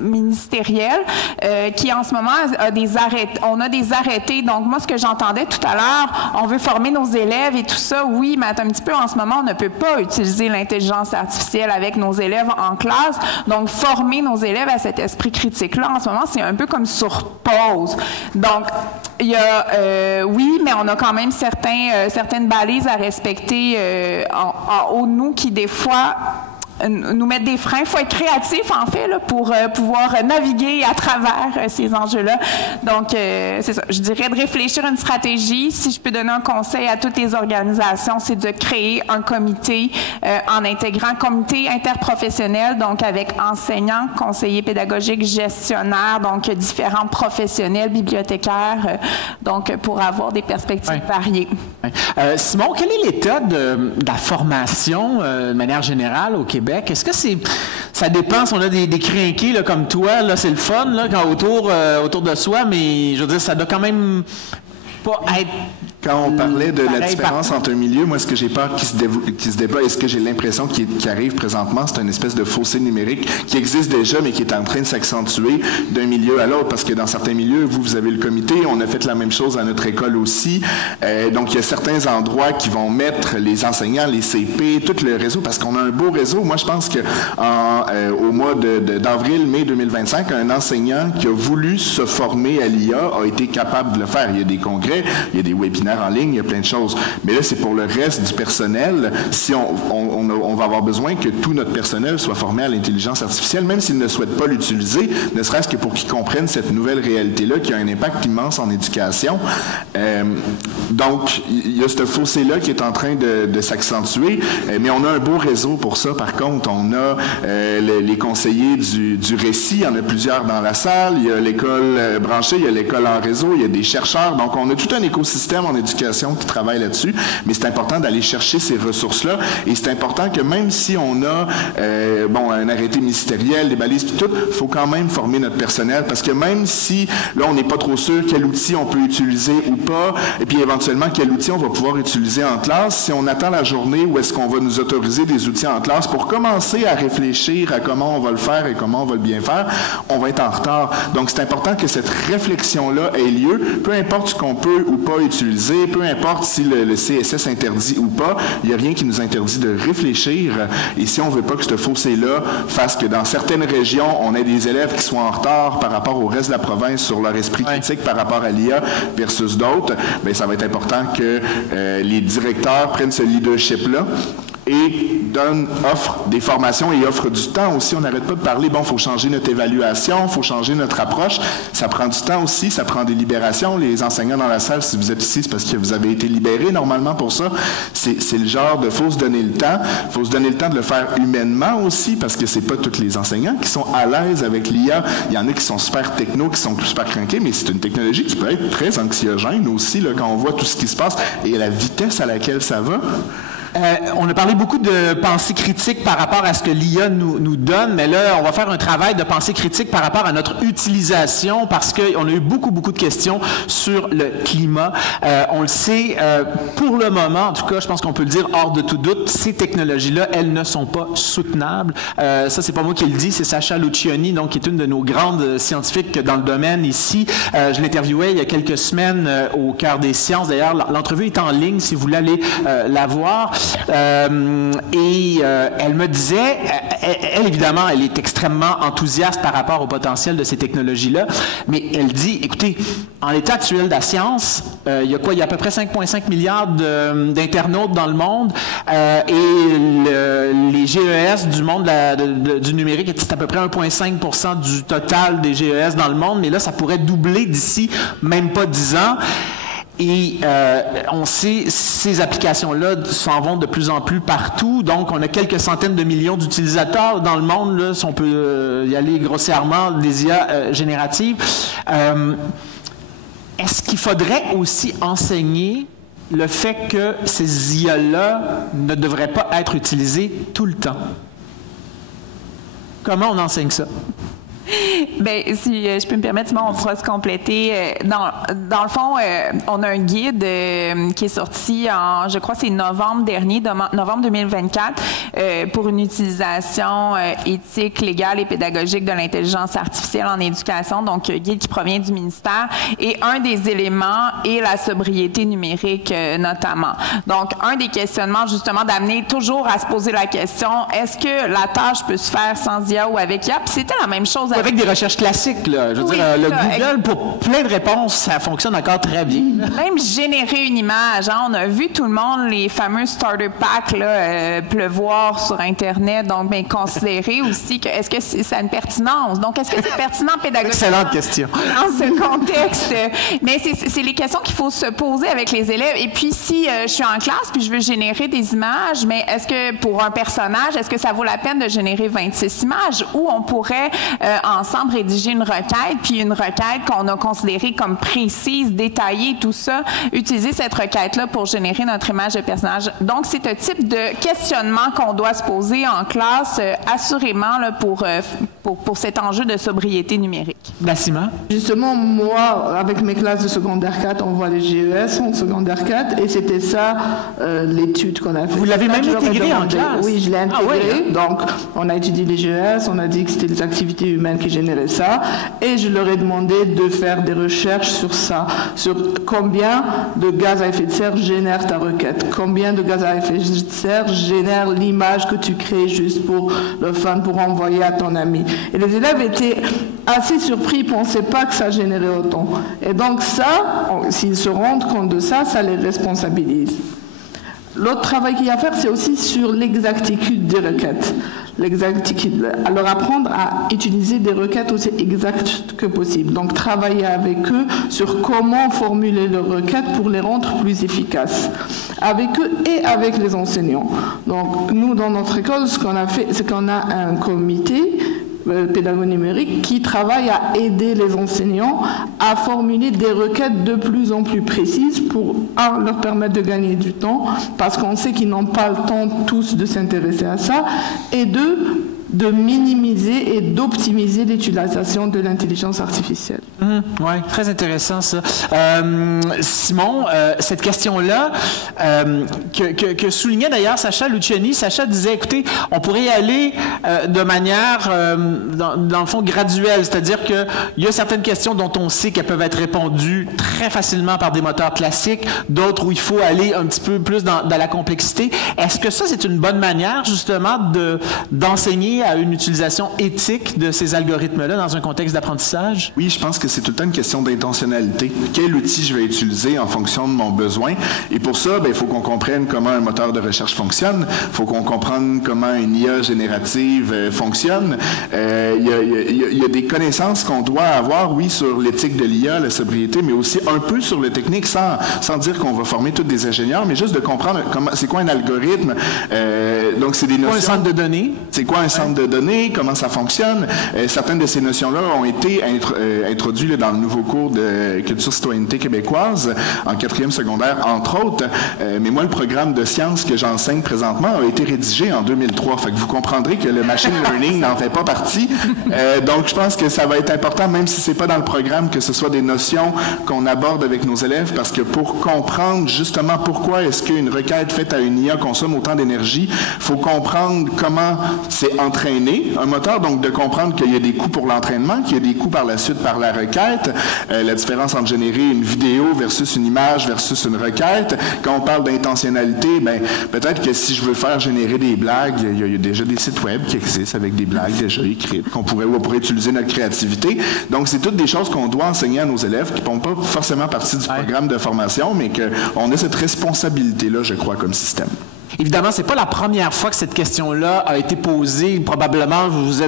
ministérielle qui en ce moment a on a des arrêtés. Donc moi, ce que j'entendais tout à l'heure, on veut former nos élèves et tout ça, oui, mais attends un petit peu, en ce moment, on ne peut pas utiliser l'intelligence artificielle avec nos élèves en classe. Donc former nos élèves à cet esprit critique-là, en ce moment, c'est un peu comme sur pause. Donc il y a, oui, mais on a quand même certaines balises à respecter en haut de nous qui, des fois, nous mettre des freins. Il faut être créatif, en fait, là, pour pouvoir naviguer à travers ces enjeux-là. Donc, c'est ça. Je dirais de réfléchir à une stratégie. Si je peux donner un conseil à toutes les organisations, c'est de créer un comité en intégrant un comité interprofessionnel, donc avec enseignants, conseillers pédagogiques, gestionnaires, donc différents professionnels, bibliothécaires, donc pour avoir des perspectives variées. Simon, quel est l'état de la formation de manière générale au Québec? Est-ce que ça dépend si on a des crinqués là, comme toi, là, c'est le fun là, quand autour de soi, mais je veux dire, ça doit quand même pas être... Quand on parlait de la différence entre un milieu, moi, ce que j'ai peur qui se déploie et ce que j'ai l'impression qui arrive présentement, c'est une espèce de fossé numérique qui existe déjà, mais qui est en train de s'accentuer d'un milieu à l'autre. Parce que dans certains milieux, vous avez le comité, on a fait la même chose à notre école aussi. Donc, il y a certains endroits qui vont mettre les enseignants, les CP, tout le réseau, parce qu'on a un beau réseau. Moi, je pense qu'au mois d'avril, mai 2025, un enseignant qui a voulu se former à l'IA a été capable de le faire. Il y a des congrès, il y a des webinaires en ligne, il y a plein de choses. Mais là, c'est pour le reste du personnel. Si on va avoir besoin que tout notre personnel soit formé à l'intelligence artificielle, même s'ils ne souhaitent pas l'utiliser, ne serait-ce que pour qu'ils comprennent cette nouvelle réalité-là qui a un impact immense en éducation. Donc, il y a ce fossé-là qui est en train de s'accentuer, mais on a un beau réseau pour ça. Par contre, on a les conseillers du récit, il y en a plusieurs dans la salle, il y a l'école branchée, il y a l'école en réseau, il y a des chercheurs. Donc, on a tout un écosystème en éducation qui travaille là-dessus, mais c'est important d'aller chercher ces ressources-là, et c'est important que même si on a un arrêté ministériel, des balises, tout, il faut quand même former notre personnel, parce que même si, là, on n'est pas trop sûr quel outil on peut utiliser ou pas, et puis éventuellement quel outil on va pouvoir utiliser en classe, si on attend la journée où est-ce qu'on va nous autoriser des outils en classe pour commencer à réfléchir à comment on va le faire et comment on va le bien faire, on va être en retard. Donc, c'est important que cette réflexion-là ait lieu, peu importe ce qu'on peut ou pas utiliser, peu importe si le CSS interdit ou pas, il n'y a rien qui nous interdit de réfléchir. Et si on ne veut pas que ce fossé-là fasse que dans certaines régions, on ait des élèves qui soient en retard par rapport au reste de la province sur leur esprit critique par rapport à l'IA versus d'autres, bien, ça va être important que les directeurs prennent ce leadership-là et offrent des formations et offrent du temps aussi. On n'arrête pas de parler, bon, il faut changer notre évaluation, il faut changer notre approche. Ça prend du temps aussi, ça prend des libérations. Les enseignants dans la salle, si vous êtes ici, c'est parce que vous avez été libérés normalement pour ça. C'est le genre de, faut se donner le temps. Il faut se donner le temps de le faire humainement aussi, parce que c'est pas tous les enseignants qui sont à l'aise avec l'IA. Il y en a qui sont super techno, qui sont super craqués, mais c'est une technologie qui peut être très anxiogène aussi, là, quand on voit tout ce qui se passe et la vitesse à laquelle ça va. On a parlé beaucoup de pensée critique par rapport à ce que l'IA nous donne, mais là, on va faire un travail de pensée critique par rapport à notre utilisation, parce qu'on a eu beaucoup de questions sur le climat. On le sait, pour le moment, en tout cas, je pense qu'on peut le dire hors de tout doute, ces technologies-là, elles ne sont pas soutenables. Ça, c'est pas moi qui le dis, c'est Sacha Luciani, donc, qui est une de nos grandes scientifiques dans le domaine ici. Je l'interviewais il y a quelques semaines au Cœur des sciences. D'ailleurs, l'entrevue est en ligne si vous voulez aller la voir. Elle me disait, elle évidemment, elle est extrêmement enthousiaste par rapport au potentiel de ces technologies-là, mais elle dit, écoutez, en l'état actuel de la science, il y a quoi? Il y a à peu près 5,5 milliards d'internautes dans le monde, et les GES du monde du numérique, c'est à peu près 1,5% du total des GES dans le monde, mais là, ça pourrait doubler d'ici même pas 10 ans. Et on sait, ces applications-là s'en vont de plus en plus partout. Donc, on a quelques centaines de millions d'utilisateurs dans le monde, là, si on peut y aller grossièrement, des IA génératives. Est-ce qu'il faudrait aussi enseigner le fait que ces IA-là ne devraient pas être utilisées tout le temps? Comment on enseigne ça? Bien, si je peux me permettre, Simon, on pourra se compléter. Dans le fond, on a un guide qui est sorti en, je crois, c'est novembre dernier, novembre 2024, pour une utilisation éthique, légale et pédagogique de l'intelligence artificielle en éducation, donc guide qui provient du ministère. Et un des éléments est la sobriété numérique notamment. Donc, un des questionnements, justement, d'amener toujours à se poser la question, est-ce que la tâche peut se faire sans IA ou avec IA? Puis c'était la même chose avec des recherches classiques, là. Je veux dire, le Google, pour plein de réponses, ça fonctionne encore très bien. Même générer une image, hein, on a vu tout le monde, les fameux starter packs, là, pleuvoir sur Internet, donc bien considérer aussi que est-ce que ça a une pertinence? Donc, est-ce que c'est pertinent pédagogiquement? Excellente question. Dans ce contexte. Mais c'est les questions qu'il faut se poser avec les élèves. Et puis, si je suis en classe puis je veux générer des images, mais est-ce que pour un personnage, est-ce que ça vaut la peine de générer 26 images? Ou on pourrait ensemble rédiger une requête, puis une requête qu'on a considérée comme précise, détaillée, tout ça, utiliser cette requête-là pour générer notre image de personnage. Donc, c'est un type de questionnement qu'on doit se poser en classe, assurément, là, pour cet enjeu de sobriété numérique. Nassima? Justement, moi, avec mes classes de secondaire 4, on voit les GES en secondaire 4, et c'était ça l'étude qu'on a fait. Vous l'avez même intégré en classe? Oui, je l'ai intégré. Ah, oui. Donc, on a étudié les GES, on a dit que c'était les activités humaines qui généraient ça, et je leur ai demandé de faire des recherches sur ça, sur combien de gaz à effet de serre génère ta requête, combien de gaz à effet de serre génère l'image que tu crées juste pour le fun, pour envoyer à ton ami. Et les élèves étaient assez surpris, ils ne pensaient pas que ça générait autant. Et donc ça, s'ils se rendent compte de ça, ça les responsabilise. L'autre travail qu'il y a à faire, c'est aussi sur l'exactitude des requêtes. L'exactitude, leur apprendre à utiliser des requêtes aussi exactes que possible. Donc, travailler avec eux sur comment formuler leurs requêtes pour les rendre plus efficaces. Avec eux et avec les enseignants. Donc, nous, dans notre école, ce qu'on a fait, c'est qu'on a un comité pédagogie numérique qui travaille à aider les enseignants à formuler des requêtes de plus en plus précises pour, un, leur permettre de gagner du temps, parce qu'on sait qu'ils n'ont pas le temps tous de s'intéresser à ça, et deux, de minimiser et d'optimiser l'utilisation de l'intelligence artificielle. Oui, très intéressant ça. Simon, cette question-là, que soulignait d'ailleurs Sacha Luciani, Sacha disait, écoutez, on pourrait y aller de manière, dans le fond, graduelle, c'est-à-dire qu'il y a certaines questions dont on sait qu'elles peuvent être répondues très facilement par des moteurs classiques, d'autres où il faut aller un petit peu plus dans la complexité. Est-ce que ça, c'est une bonne manière, justement, d'enseigner à une utilisation éthique de ces algorithmes-là dans un contexte d'apprentissage? Oui, je pense que c'est tout le temps une question d'intentionnalité. Quel outil je vais utiliser en fonction de mon besoin? Et pour ça, il faut qu'on comprenne comment un moteur de recherche fonctionne. Il faut qu'on comprenne comment une IA générative fonctionne. Il y a des connaissances qu'on doit avoir, oui, sur l'éthique de l'IA, la sobriété, mais aussi un peu sur le technique, sans dire qu'on va former tous des ingénieurs, mais juste de comprendre c'est quoi un algorithme. Donc, c'est des notions... Un centre de données. C'est quoi un centre de données? Comment ça fonctionne? Certaines de ces notions-là ont été introduites dans le nouveau cours de culture citoyenneté québécoise en 4e secondaire, entre autres. Mais moi, le programme de sciences que j'enseigne présentement a été rédigé en 2003. Fait que vous comprendrez que le machine learning n'en fait pas partie. Donc, je pense que ça va être important, même si c'est pas dans le programme, que ce soit des notions qu'on aborde avec nos élèves, parce que pour comprendre justement pourquoi est-ce qu'une requête faite à une IA consomme autant d'énergie, il faut comprendre comment c'est entraîné un moteur, donc de comprendre qu'il y a des coûts pour l'entraînement, qu'il y a des coûts par la suite par la requête, la différence entre générer une vidéo versus une image versus une requête. Quand on parle d'intentionnalité, peut-être que si je veux faire générer des blagues, il y a déjà des sites web qui existent avec des blagues déjà écrites, on pourrait utiliser notre créativité. Donc, c'est toutes des choses qu'on doit enseigner à nos élèves qui ne font pas forcément partie du programme de formation, mais qu'on a cette responsabilité-là, je crois, comme système. Évidemment, c'est pas la première fois que cette question-là a été posée. Probablement, vous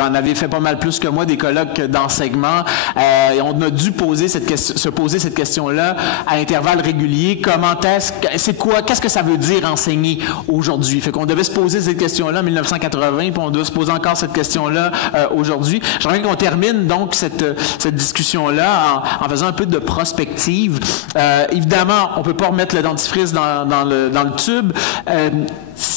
en avez fait pas mal plus que moi des colloques d'enseignement. Et on a dû se poser cette question-là à intervalles réguliers. Qu'est-ce que ça veut dire enseigner aujourd'hui? Fait qu'on devait se poser cette question-là en 1980, puis on doit se poser encore cette question-là aujourd'hui. J'aimerais qu'on termine donc cette discussion-là en faisant un peu de prospective. Évidemment, on peut pas remettre le dentifrice dans le tube.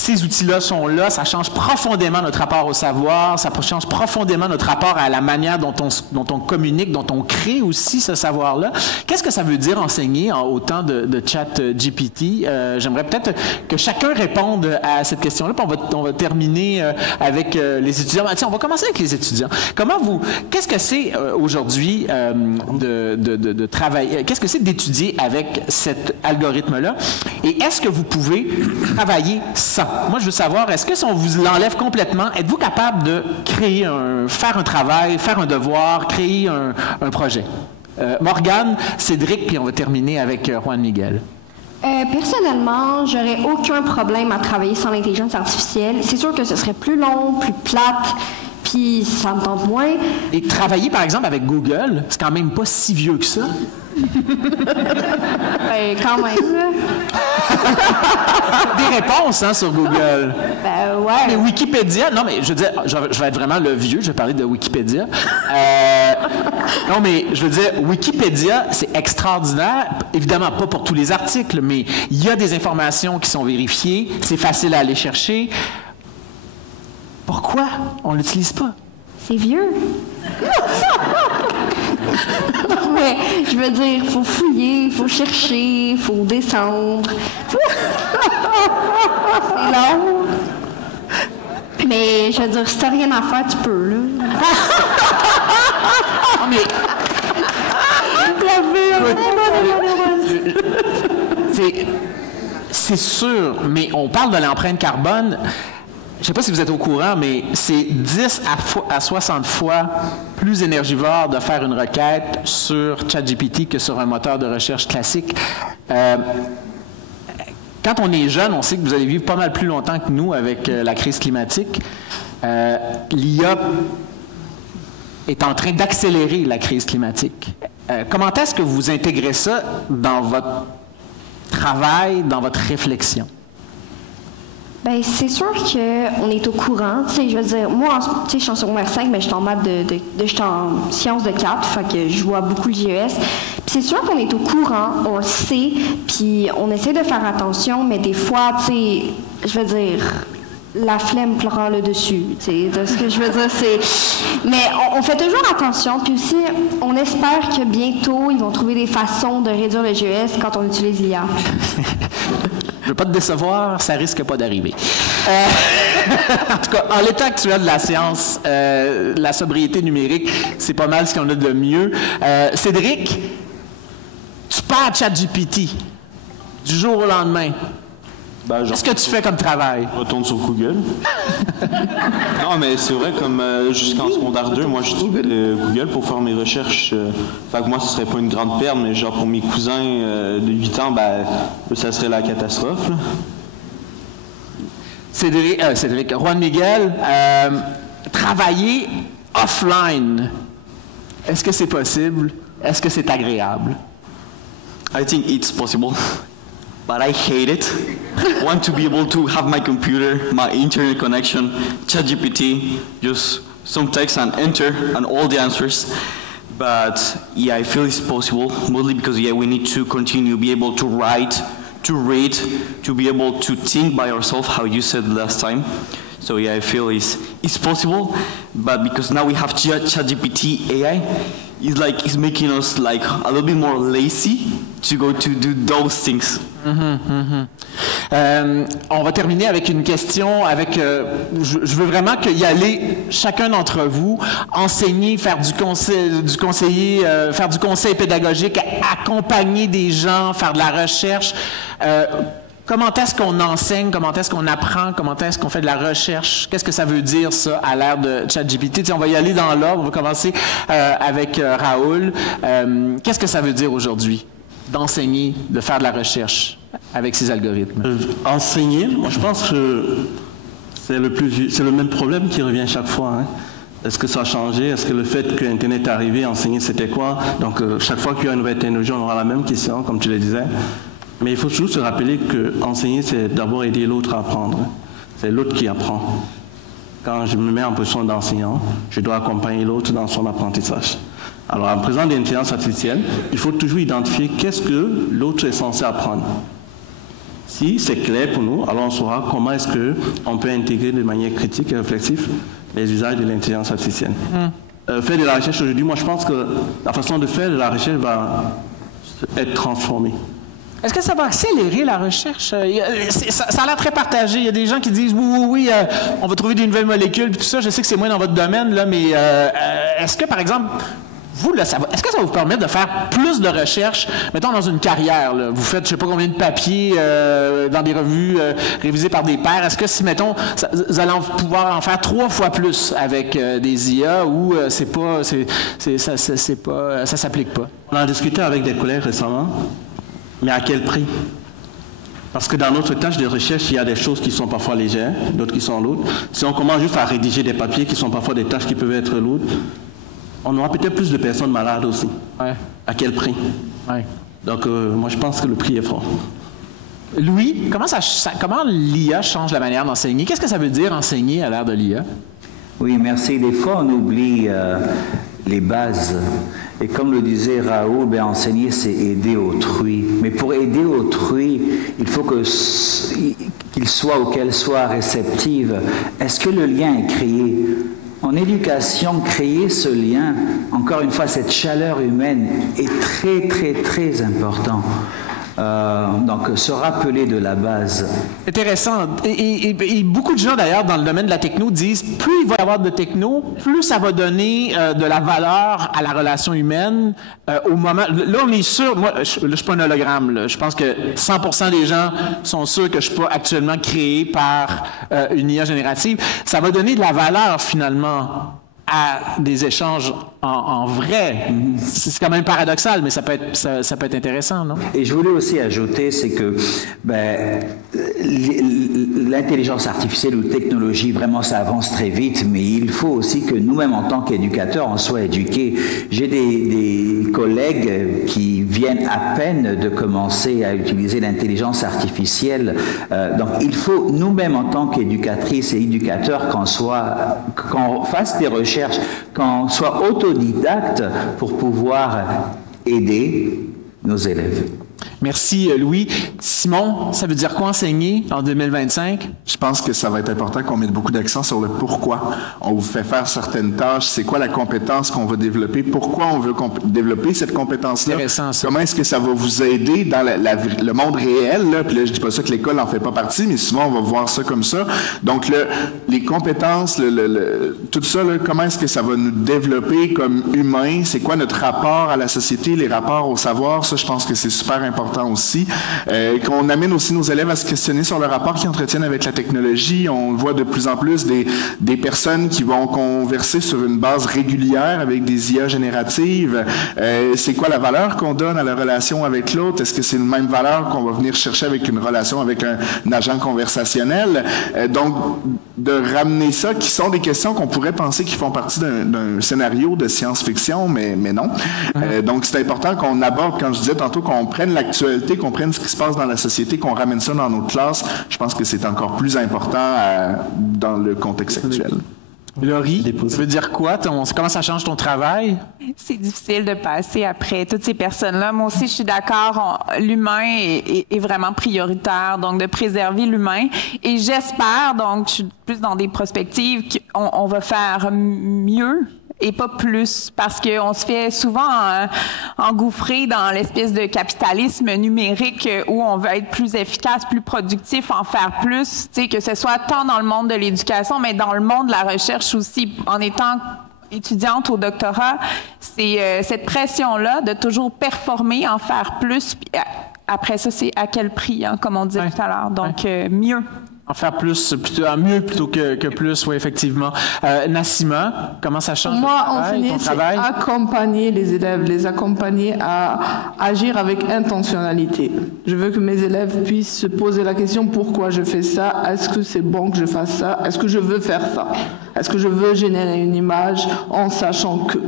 ces outils-là sont là, ça change profondément notre rapport au savoir, ça change profondément notre rapport à la manière dont on communique, dont on crée aussi ce savoir-là. Qu'est-ce que ça veut dire enseigner en autant de ChatGPT? J'aimerais peut-être que chacun réponde à cette question-là, puis on va terminer avec les étudiants. Tiens, on va commencer avec les étudiants. Qu'est-ce que c'est aujourd'hui de travailler, qu'est-ce que c'est d'étudier avec cet algorithme-là? Et est-ce que vous pouvez travailler sans? Moi, je veux savoir, est-ce que si on vous l'enlève complètement, êtes-vous capable de créer faire un travail, faire un devoir, créer un projet? Morgane, Cédric, puis on va terminer avec Juan Miguel. Personnellement, j'aurais aucun problème à travailler sans l'intelligence artificielle. C'est sûr que ce serait plus long, plus plate, puis ça me tente moins. Et travailler, par exemple, avec Google, c'est quand même pas si vieux que ça. Quand même, là. Des réponses, hein, sur Google. Ouais. Mais Wikipédia, non, mais je veux dire, je vais être vraiment le vieux, je vais parler de Wikipédia. Non, mais je veux dire, Wikipédia, c'est extraordinaire. Évidemment, pas pour tous les articles, mais il y a des informations qui sont vérifiées, c'est facile à aller chercher. Pourquoi on ne l'utilise pas? C'est vieux. Mais je veux dire, il faut fouiller, il faut chercher, il faut descendre. C'est long. Mais je veux dire, si t'as rien à faire, tu peux, là. Non, mais... C'est sûr, mais on parle de l'empreinte carbone. Je ne sais pas si vous êtes au courant, mais c'est 10 à 60 fois plus énergivore de faire une requête sur ChatGPT que sur un moteur de recherche classique. Quand on est jeune, on sait que vous allez vivre pas mal plus longtemps que nous avec la crise climatique. L'IA est en train d'accélérer la crise climatique. Comment est-ce que vous intégrez ça dans votre travail, dans votre réflexion? Bien, c'est sûr qu'on est au courant. Tu sais, je veux dire, moi, tu sais, je suis en secondaire 5, mais je suis en maths je suis en sciences de 4, fait que je vois beaucoup le GES. Puis c'est sûr qu'on est au courant, on le sait, puis on essaie de faire attention, mais des fois, tu sais, je veux dire, la flemme prend le dessus. Tu sais, ce que je veux dire, c'est... Mais on fait toujours attention, puis aussi, on espère que bientôt, ils vont trouver des façons de réduire le GES quand on utilise l'IA. Je ne veux pas te décevoir, ça risque pas d'arriver. En tout cas, en l'état actuel de la science, la sobriété numérique, c'est pas mal ce qu'on a de mieux. Cédric, tu perds ChatGPT du jour au lendemain. Qu'est-ce que tu fais comme travail? Je retourne sur Google. Non, mais c'est vrai, comme jusqu'en secondaire 2, moi, j'utilisais Google pour faire mes recherches. Fait que moi, ce serait pas une grande perte, mais genre pour mes cousins de 8 ans, ben, ça serait la catastrophe. Là. Cédric, Juan Miguel, travailler offline, est-ce que c'est possible? Est-ce que c'est agréable? I think it's possible. But I hate it. I want to be able to have my computer, my internet connection, ChatGPT, just some text and enter and all the answers. But yeah, I feel it's possible, mostly because yeah, we need to continue, be able to write, to read, to be able to think by ourselves, how you said last time. So yeah, I feel it's possible, but because now we have ChatGPT AI, it's making us like a little bit more lazy to go to do those things. On va terminer avec une question. Je veux vraiment y aller, chacun d'entre vous, enseigner, faire du conseil pédagogique, accompagner des gens, faire de la recherche. Comment est-ce qu'on enseigne? Comment est-ce qu'on apprend? Comment est-ce qu'on fait de la recherche? Qu'est-ce que ça veut dire, ça, à l'ère de ChatGPT? On va y aller dans l'ordre. On va commencer avec Raoul. Qu'est-ce que ça veut dire aujourd'hui d'enseigner, de faire de la recherche avec ces algorithmes? Enseigner, moi je pense que c'est le même problème qui revient chaque fois. Hein. Est-ce que ça a changé? Est-ce que le fait que Internet est arrivé, enseigner c'était quoi? Donc chaque fois qu'il y a une nouvelle technologie, on aura la même question, comme tu le disais. Mais il faut toujours se rappeler qu'enseigner, c'est d'abord aider l'autre à apprendre. C'est l'autre qui apprend. Quand je me mets en position d'enseignant, je dois accompagner l'autre dans son apprentissage. Alors, en présence de l'intelligence artificielle, il faut toujours identifier qu'est-ce que l'autre est censé apprendre. Si c'est clair pour nous, alors on saura comment est-ce qu'on peut intégrer de manière critique et réflexive les usages de l'intelligence artificielle. Faire de la recherche aujourd'hui, moi je pense que la façon de faire de la recherche va être transformée. Est-ce que ça va accélérer la recherche? Ça a l'air très partagé. Il y a des gens qui disent oui, on va trouver des nouvelles molécules, puis tout ça. Je sais que c'est moins dans votre domaine, là, mais est-ce que, par exemple, vous, là, est-ce que ça va vous permettre de faire plus de recherches, mettons, dans une carrière, là? Vous faites, je ne sais pas combien de papiers dans des revues révisés par des pairs. Est-ce que, si, mettons, vous allez pouvoir en faire 3 fois plus avec des IA ou ça s'applique pas? On a discuté avec des collègues récemment. Mais à quel prix? Parce que dans notre tâche de recherche, il y a des choses qui sont parfois légères, d'autres qui sont lourdes. Si on commence juste à rédiger des papiers qui sont parfois des tâches qui peuvent être lourdes, on aura peut-être plus de personnes malades aussi. Ouais. À quel prix? Ouais. Donc, moi, je pense que le prix est fort. Louis, comment l'IA change la manière d'enseigner? Qu'est-ce que ça veut dire enseigner à l'ère de l'IA? Oui, merci. Des fois, on oublie les bases. Et comme le disait Raoul, enseigner, c'est aider autrui. Mais pour aider autrui, il faut qu'il soit ou qu'elle soit réceptive. Est-ce que le lien est créé? En éducation, créer ce lien, encore une fois, cette chaleur humaine est très, très, très important. Donc, se rappeler de la base. Intéressant. Et beaucoup de gens, d'ailleurs, dans le domaine de la techno, disent plus il va y avoir de techno, plus ça va donner de la valeur à la relation humaine au moment... Là, on est sûr... Moi, je ne suis pas un hologramme. Là. Je pense que 100% des gens sont sûrs que je ne suis pas actuellement créé par une IA générative. Ça va donner de la valeur, finalement, à des échanges en vrai. C'est quand même paradoxal, mais ça peut être intéressant, non? Et je voulais aussi ajouter, c'est que l'intelligence artificielle ou technologie, vraiment, ça avance très vite, mais il faut aussi que nous-mêmes, en tant qu'éducateurs, on soit éduqués. J'ai des collègues qui viennent à peine de commencer à utiliser l'intelligence artificielle. Donc, il faut, nous-mêmes, en tant qu'éducatrices et éducateurs, qu'on fasse des recherches, qu'on soit autodidacte pour pouvoir aider nos élèves. Merci, Louis. Simon, ça veut dire quoi enseigner en 2025? Je pense que ça va être important qu'on mette beaucoup d'accent sur le pourquoi. On vous fait faire certaines tâches. C'est quoi la compétence qu'on va développer? Pourquoi on veut développer cette compétence-là? Intéressant, ça. Comment est-ce que ça va vous aider dans le monde réel? Là? Puis là, je dis pas ça que l'école n'en fait pas partie, mais souvent, on va voir ça comme ça. Donc, les compétences, tout ça, là, comment est-ce que ça va nous développer comme humains? C'est quoi notre rapport à la société, les rapports au savoir? Ça, je pense que c'est super important aussi. Qu'on amène aussi nos élèves à se questionner sur le rapport qu'ils entretiennent avec la technologie. On voit de plus en plus des personnes qui vont converser sur une base régulière avec des IA génératives. C'est quoi la valeur qu'on donne à la relation avec l'autre? Est-ce que c'est une même valeur qu'on va venir chercher avec une relation avec un agent conversationnel? Donc, de ramener ça, qui sont des questions qu'on pourrait penser qui font partie d'un scénario de science-fiction, mais non. Donc, c'est important qu'on aborde, quand je disais tantôt, qu'on prenne l'actualité, qu'on prenne ce qui se passe dans la société, qu'on ramène ça dans nos classes. Je pense que c'est encore plus important dans le contexte actuel. Laurie, ça veut dire quoi? Comment ça change ton travail? C'est difficile de passer après toutes ces personnes-là. Moi aussi, je suis d'accord, l'humain est vraiment prioritaire, donc de préserver l'humain. Et j'espère, donc, je suis plus dans des perspectives qu'on va faire mieux et pas plus, parce qu'on se fait souvent engouffrer dans l'espèce de capitalisme numérique où on veut être plus efficace, plus productif, en faire plus, tu sais, que ce soit tant dans le monde de l'éducation, mais dans le monde de la recherche aussi. En étant étudiante au doctorat, c'est cette pression-là de toujours performer, en faire plus. Puis après ça, c'est à quel prix, hein, comme on disait tout à l'heure. Donc, mieux. En faire plus, mieux plutôt que plus, oui, effectivement. Nassima, comment ça change ton travail? C'est accompagner les élèves, les accompagner à agir avec intentionnalité. Je veux que mes élèves puissent se poser la question, pourquoi je fais ça? Est-ce que c'est bon que je fasse ça? Est-ce que je veux faire ça? Est-ce que je veux générer une image en sachant que?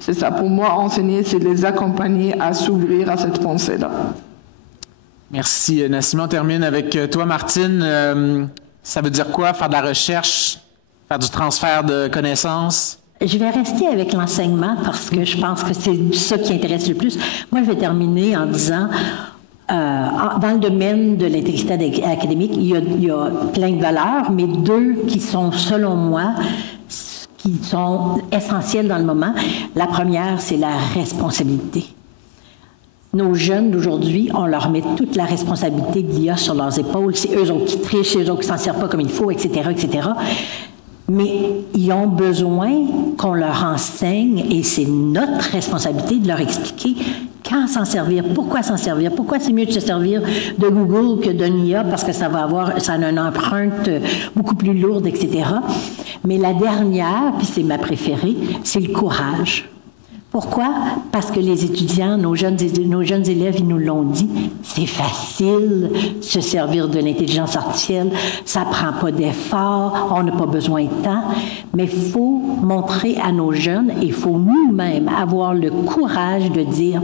C'est ça, pour moi, enseigner, c'est les accompagner à s'ouvrir à cette pensée-là. Merci, Nassima. On termine avec toi, Martine. Ça veut dire quoi, faire de la recherche, faire du transfert de connaissances? Je vais rester avec l'enseignement parce que je pense que c'est ça qui intéresse le plus. Moi, je vais terminer en disant, Dans le domaine de l'intégrité académique, il y a plein de valeurs, mais deux qui sont, selon moi, qui sont essentielles dans le moment. La première, c'est la responsabilité. Nos jeunes d'aujourd'hui, on leur met toute la responsabilité de l'IA sur leurs épaules. C'est eux autres qui trichent, c'est eux autres qui s'en servent pas comme il faut, etc., etc. Mais ils ont besoin qu'on leur enseigne, et c'est notre responsabilité de leur expliquer quand s'en servir, pourquoi c'est mieux de se servir de Google que d'un IA parce que ça a une empreinte beaucoup plus lourde, etc. Mais la dernière, puis c'est ma préférée, c'est le courage. Pourquoi? Parce que les étudiants, nos jeunes élèves, ils nous l'ont dit, c'est facile de se servir de l'intelligence artificielle, ça ne prend pas d'effort, on n'a pas besoin de temps, mais il faut montrer à nos jeunes, et il faut nous-mêmes avoir le courage de dire,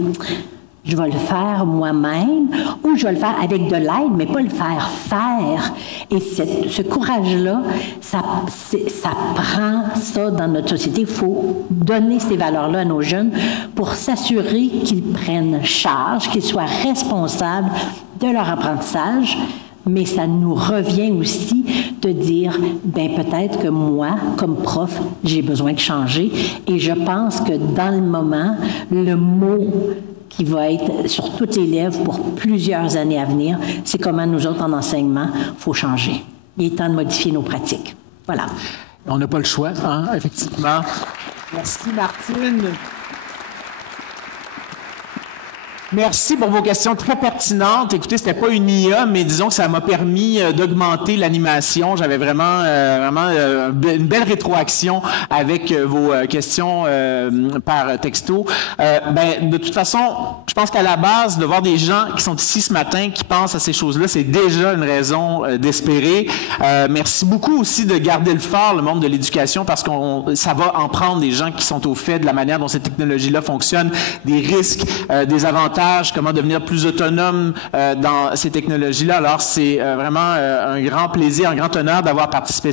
je vais le faire moi-même, ou je vais le faire avec de l'aide, mais pas le faire faire. Et ce courage-là, ça prend ça dans notre société. Il faut donner ces valeurs-là à nos jeunes pour s'assurer qu'ils prennent charge, qu'ils soient responsables de leur apprentissage. Mais ça nous revient aussi de dire, bien peut-être que moi, comme prof, j'ai besoin de changer. Et je pense que dans le moment, le mot qui va être sur toutes les lèvres pour plusieurs années à venir, c'est comment nous autres en enseignement, il faut changer. Il est temps de modifier nos pratiques. Voilà. On n'a pas le choix, hein, effectivement. Merci, Martine. Merci pour vos questions très pertinentes. Écoutez, c'était pas une IA, mais disons que ça m'a permis d'augmenter l'animation. J'avais vraiment une belle rétroaction avec vos questions par texto. De toute façon, je pense qu'à la base, de voir des gens qui sont ici ce matin, qui pensent à ces choses-là, c'est déjà une raison d'espérer. Merci beaucoup aussi de garder le fort, le monde de l'éducation, parce que ça va en prendre des gens qui sont au fait de la manière dont ces technologies-là fonctionnent, des risques, des avantages, comment devenir plus autonome dans ces technologies-là. Alors, c'est vraiment un grand plaisir, un grand honneur d'avoir participé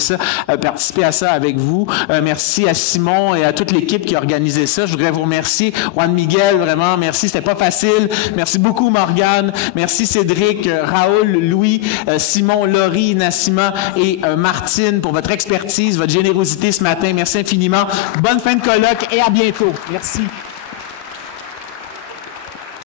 à ça avec vous. Merci à Simon et à toute l'équipe qui a organisé ça. Je voudrais vous remercier. Juan Miguel, vraiment, merci. C'était pas facile. Merci beaucoup, Morgane. Merci, Cédric, Raoul, Louis, Simon, Laurie, Nassima et Martine pour votre expertise, votre générosité ce matin. Merci infiniment. Bonne fin de colloque et à bientôt. Merci.